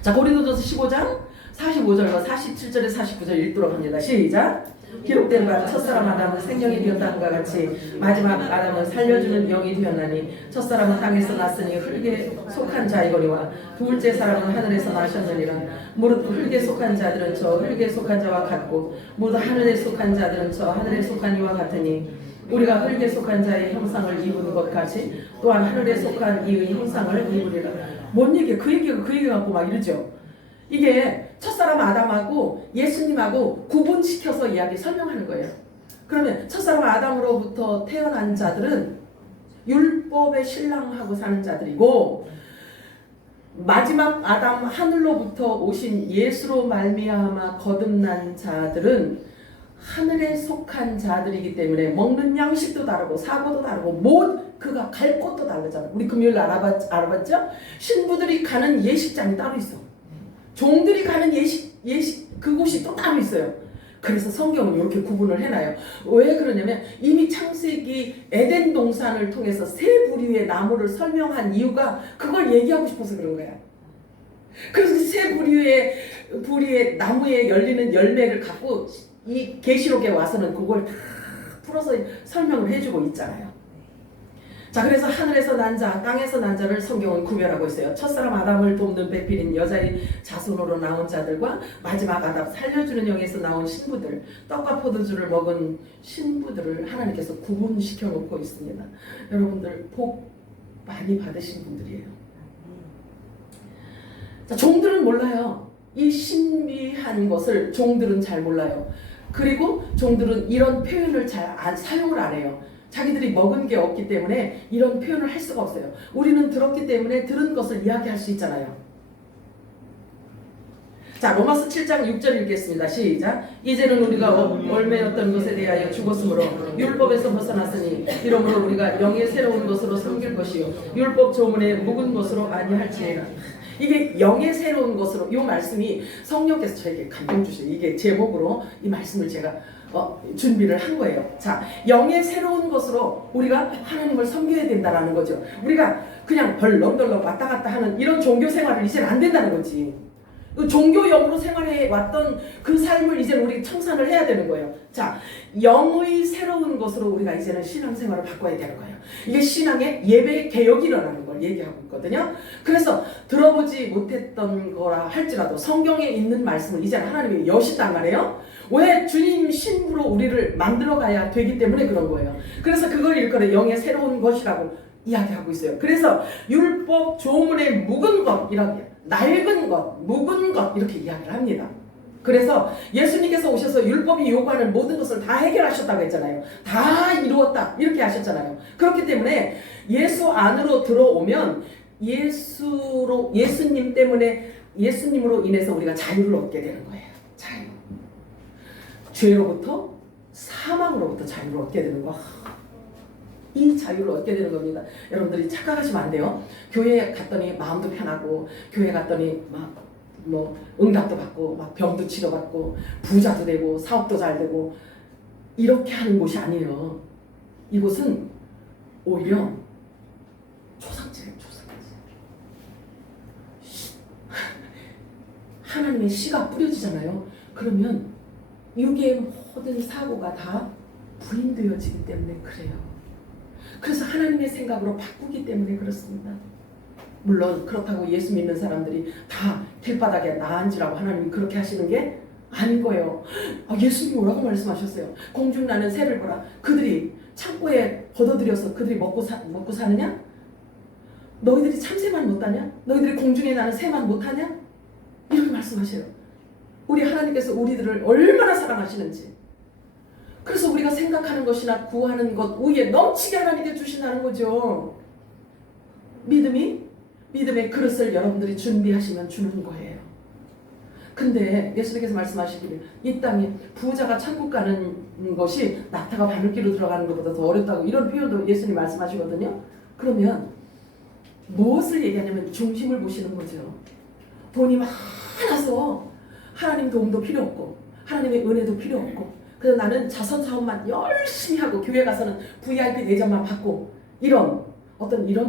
자, 고린도전서 15장 45절과 47절에 49절 읽도록 합니다. 시작. 기록된 바 첫사람 아담은 생명이 되었다함과 같이 마지막 아담은 살려주는 영이 되었나니 첫사람은 땅에서 났으니 흙에 속한 자이거니와 둘째 사람은 하늘에서 나셨느니라. 무릇 흙에 속한 자들은 저 흙에 속한 자와 같고 무릇 하늘에 속한 자들은 저 하늘에 속한 이와 같으니 우리가 흙에 속한 자의 형상을 입은 것 같이 또한 하늘에 속한 이의 형상을 입으리라. 뭔 얘기야? 그 얘기가 갖고 막 이러죠. 이게 첫사람 아담하고 예수님하고 구분시켜서 이야기 설명하는 거예요. 그러면 첫사람 아담으로부터 태어난 자들은 율법의 신랑하고 사는 자들이고 마지막 아담 하늘로부터 오신 예수로 말미암아 거듭난 자들은 하늘에 속한 자들이기 때문에 먹는 양식도 다르고 사고도 다르고 그가 갈 곳도 다르잖아요. 우리 금요일 알아봤죠? 신부들이 가는 예식장이 따로 있어. 종들이 가는 예식 그곳이 또 따로 있어요. 그래서 성경은 이렇게 구분을 해놔요. 왜 그러냐면 이미 창세기 에덴 동산을 통해서 세 부류의 나무를 설명한 이유가 그걸 얘기하고 싶어서 그런 거야. 그래서 세 부류의 나무에 열리는 열매를 갖고 이 계시록에 와서는 그걸 다 풀어서 설명을 해주고 있잖아요. 자, 그래서 하늘에서 난 자, 땅에서 난 자를 성경은 구별하고 있어요. 첫사람 아담을 돕는 배필인 여자의 자손으로 나온 자들과 마지막 아담 살려주는 영에서 나온 신부들, 떡과 포도주를 먹은 신부들을 하나님께서 구분시켜 놓고 있습니다. 여러분들 복 많이 받으신 분들이에요. 자, 종들은 몰라요. 이 신비한 것을 종들은 잘 몰라요. 그리고 종들은 이런 표현을 잘 사용을 안 해요. 자기들이 먹은 게 없기 때문에 이런 표현을 할 수가 없어요. 우리는 들었기 때문에 들은 것을 이야기할 수 있잖아요. 자, 로마서 7장 6절 읽겠습니다. 시작. 이제는 우리가 얽매였던 것에 대하여 죽었으므로 율법에서 벗어났으니 이러므로 우리가 영의 새로운 것으로 섬길 것이요 율법 조문에 묵은 것으로 아니할지니라. 이게 영의 새로운 것으로, 이 말씀이 성령께서 저에게 감동 주셔요. 이게 제목으로 이 말씀을 제가 준비를 한 거예요. 자, 영의 새로운 것으로 우리가 하나님을 섬겨야 된다는 거죠. 우리가 그냥 벌렁벌렁 왔다 갔다 하는 이런 종교 생활을 이제는 안 된다는 거지. 종교영으로 생활해 왔던 그 삶을 이제는 우리 청산을 해야 되는 거예요. 자, 영의 새로운 것으로 우리가 이제는 신앙생활을 바꿔야 되는 거예요. 이게 신앙의 예배 개혁이 일어나는 걸 얘기하고 있거든요. 그래서 들어보지 못했던 거라 할지라도 성경에 있는 말씀을 이제는 하나님이 여신단 말이에요. 왜? 주님 신부로 우리를 만들어 가야 되기 때문에 그런 거예요. 그래서 그걸 일컬어 영의 새로운 것이라고 이야기하고 있어요. 그래서 율법 조문에 묵은 것, 이렇게 낡은 것, 묵은 것 이렇게 이야기를 합니다. 그래서 예수님께서 오셔서 율법이 요구하는 모든 것을 다 해결하셨다고 했잖아요. 다 이루었다 이렇게 하셨잖아요. 그렇기 때문에 예수 안으로 들어오면 예수님 때문에 예수님으로 인해서 우리가 자유를 얻게 되는 거예요. 자유. 죄로부터 사망으로부터 자유를 얻게 되는 거. 이 자유를 얻게 되는 겁니다. 여러분들이 착각하시면 안 돼요. 교회에 갔더니 마음도 편하고, 교회 갔더니 막 응답도 받고, 막 병도 치료받고, 부자도 되고, 사업도 잘 되고 이렇게 하는 곳이 아니에요. 이곳은 오히려 초상집이에요. 초상집. 하나님의 씨가 뿌려지잖아요. 그러면 육의 모든 사고가 다 부인되어지기 때문에 그래요. 그래서 하나님의 생각으로 바꾸기 때문에 그렇습니다. 물론 그렇다고 예수 믿는 사람들이 다 길바닥에 나앉으라고 하나님이 그렇게 하시는 게 아닌 거예요. 예수님이 뭐라고 말씀하셨어요? 공중나는 새를 보라. 그들이 창고에 걷어들여서 그들이 먹고 사느냐? 너희들이 참새만 못하냐? 너희들이 공중에 나는 새만 못하냐? 이렇게 말씀하셔요. 우리 하나님께서 우리들을 얼마나 사랑하시는지. 그래서 우리가 생각하는 것이나 구하는 것 위에 넘치게 하나님께 주신다는 거죠. 믿음의 그릇을 여러분들이 준비하시면 주는 거예요. 근데 예수님께서 말씀하시기를 이 땅에 부자가 천국 가는 것이 낙타가 바늘기로 들어가는 것보다 더 어렵다고 이런 표현도 예수님 말씀하시거든요. 그러면 무엇을 얘기하냐면 중심을 보시는 거죠. 돈이 많아서 하나님 도움도 필요 없고 하나님의 은혜도 필요 없고 그래서 나는 자선 사업만 열심히 하고 교회 가서는 VIP 내전만 받고 이런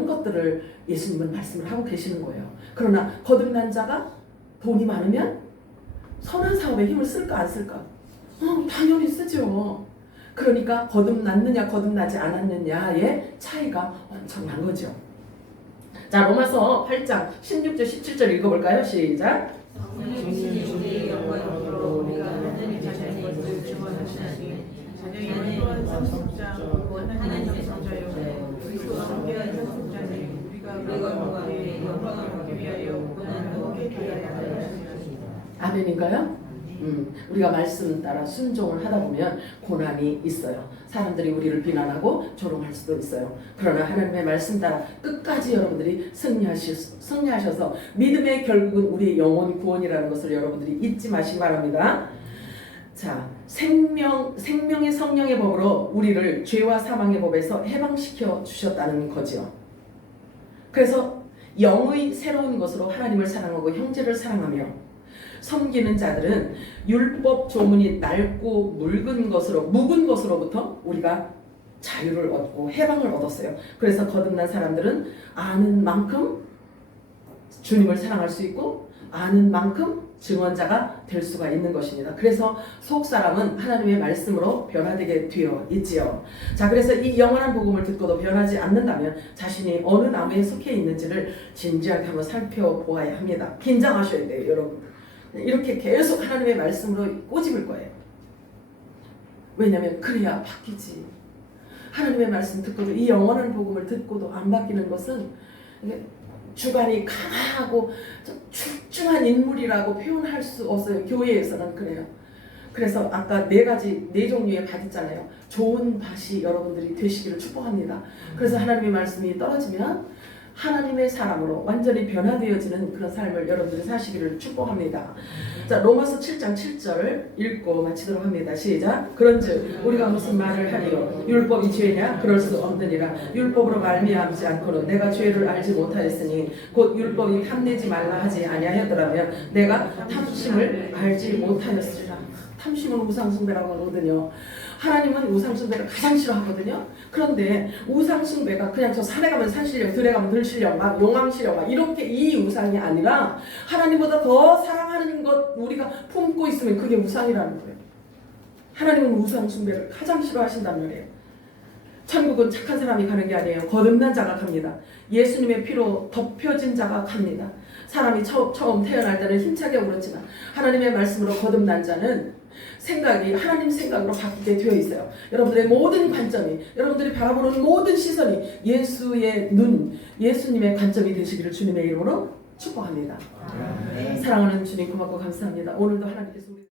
것들을 예수님은 말씀을 하고 계시는 거예요. 그러나 거듭난 자가 돈이 많으면 선한 사업에 힘을 쓸까 안 쓸까? 당연히 쓰죠. 그러니까 거듭났느냐 거듭나지 않았느냐의 차이가 엄청난 거죠. 자, 로마서 8장 16절 17절 읽어볼까요? 시작. 아멘인가요? 우리가 말씀 따라 순종을 하다 보면 고난이 있어요. 사람들이 우리를 비난하고 조롱할 수도 있어요. 그러나 하나님의 말씀 따라 끝까지 여러분들이 승리하셔서 믿음의 결국은 우리의 영혼 구원이라는 것을 여러분들이 잊지 마시기 바랍니다. 자, 생명의 성령의 법으로 우리를 죄와 사망의 법에서 해방시켜 주셨다는 거죠. 그래서 영의 새로운 것으로 하나님을 사랑하고 형제를 사랑하며 섬기는 자들은 율법 조문이 낡고 묵은 것으로부터 우리가 자유를 얻고 해방을 얻었어요. 그래서 거듭난 사람들은 아는 만큼 주님을 사랑할 수 있고 아는 만큼 증언자가 될 수가 있는 것입니다. 그래서 속 사람은 하나님의 말씀으로 변화되게 되어 있지요. 자, 그래서 이 영원한 복음을 듣고도 변하지 않는다면 자신이 어느 나무에 속해 있는지를 진지하게 한번 살펴보아야 합니다. 긴장하셔야 돼요, 여러분. 이렇게 계속 하나님의 말씀으로 꼬집을 거예요. 왜냐하면 그래야 바뀌지. 하나님의 말씀 듣고도 이 영원한 복음을 듣고도 안 바뀌는 것은 주관이 강하고 좀 출중한 인물이라고 표현할 수 없어요. 교회에서는 그래요. 그래서 아까 네 종류의 밭 있잖아요. 좋은 밭이 여러분들이 되시기를 축복합니다. 그래서 하나님의 말씀이 떨어지면 하나님의 사람으로 완전히 변화되어지는 그런 삶을 여러분들이 사시기를 축복합니다. 자, 로마서 7장 7절 읽고 마치도록 합니다. 시작. 그런즉 우리가 무슨 말을 하리요? 율법이 죄냐? 그럴 수 없느니라. 율법으로 말미암지 않고는 내가 죄를 알지 못하였으니 곧 율법이 탐내지 말라 하지 아니하였더라면 내가 탐심을 알지 못하였으리라. 탐심은 우상숭배라고 하거든요. 하나님은 우상숭배를 가장 싫어하거든요. 그런데 우상숭배가 그냥 저 산에 가면 산신령, 들에 가면 들신령, 막 용왕신령 막 이렇게 이 우상이 아니라 하나님보다 더 사랑하는 것 우리가 품고 있으면 그게 우상이라는 거예요. 하나님은 우상숭배를 가장 싫어하신단 말이에요. 천국은 착한 사람이 가는 게 아니에요. 거듭난 자가 갑니다. 예수님의 피로 덮여진 자가 갑니다. 사람이 처음 태어날 때는 힘차게 울었지만 하나님의 말씀으로 거듭난 자는 생각이 하나님 생각으로 바뀌게 되어 있어요. 여러분들의 모든 관점이, 여러분들이 바라보는 모든 시선이 예수의 눈, 예수님의 관점이 되시기를 주님의 이름으로 축복합니다. 사랑하는 주님 고맙고 감사합니다. 오늘도 하나님께서 우리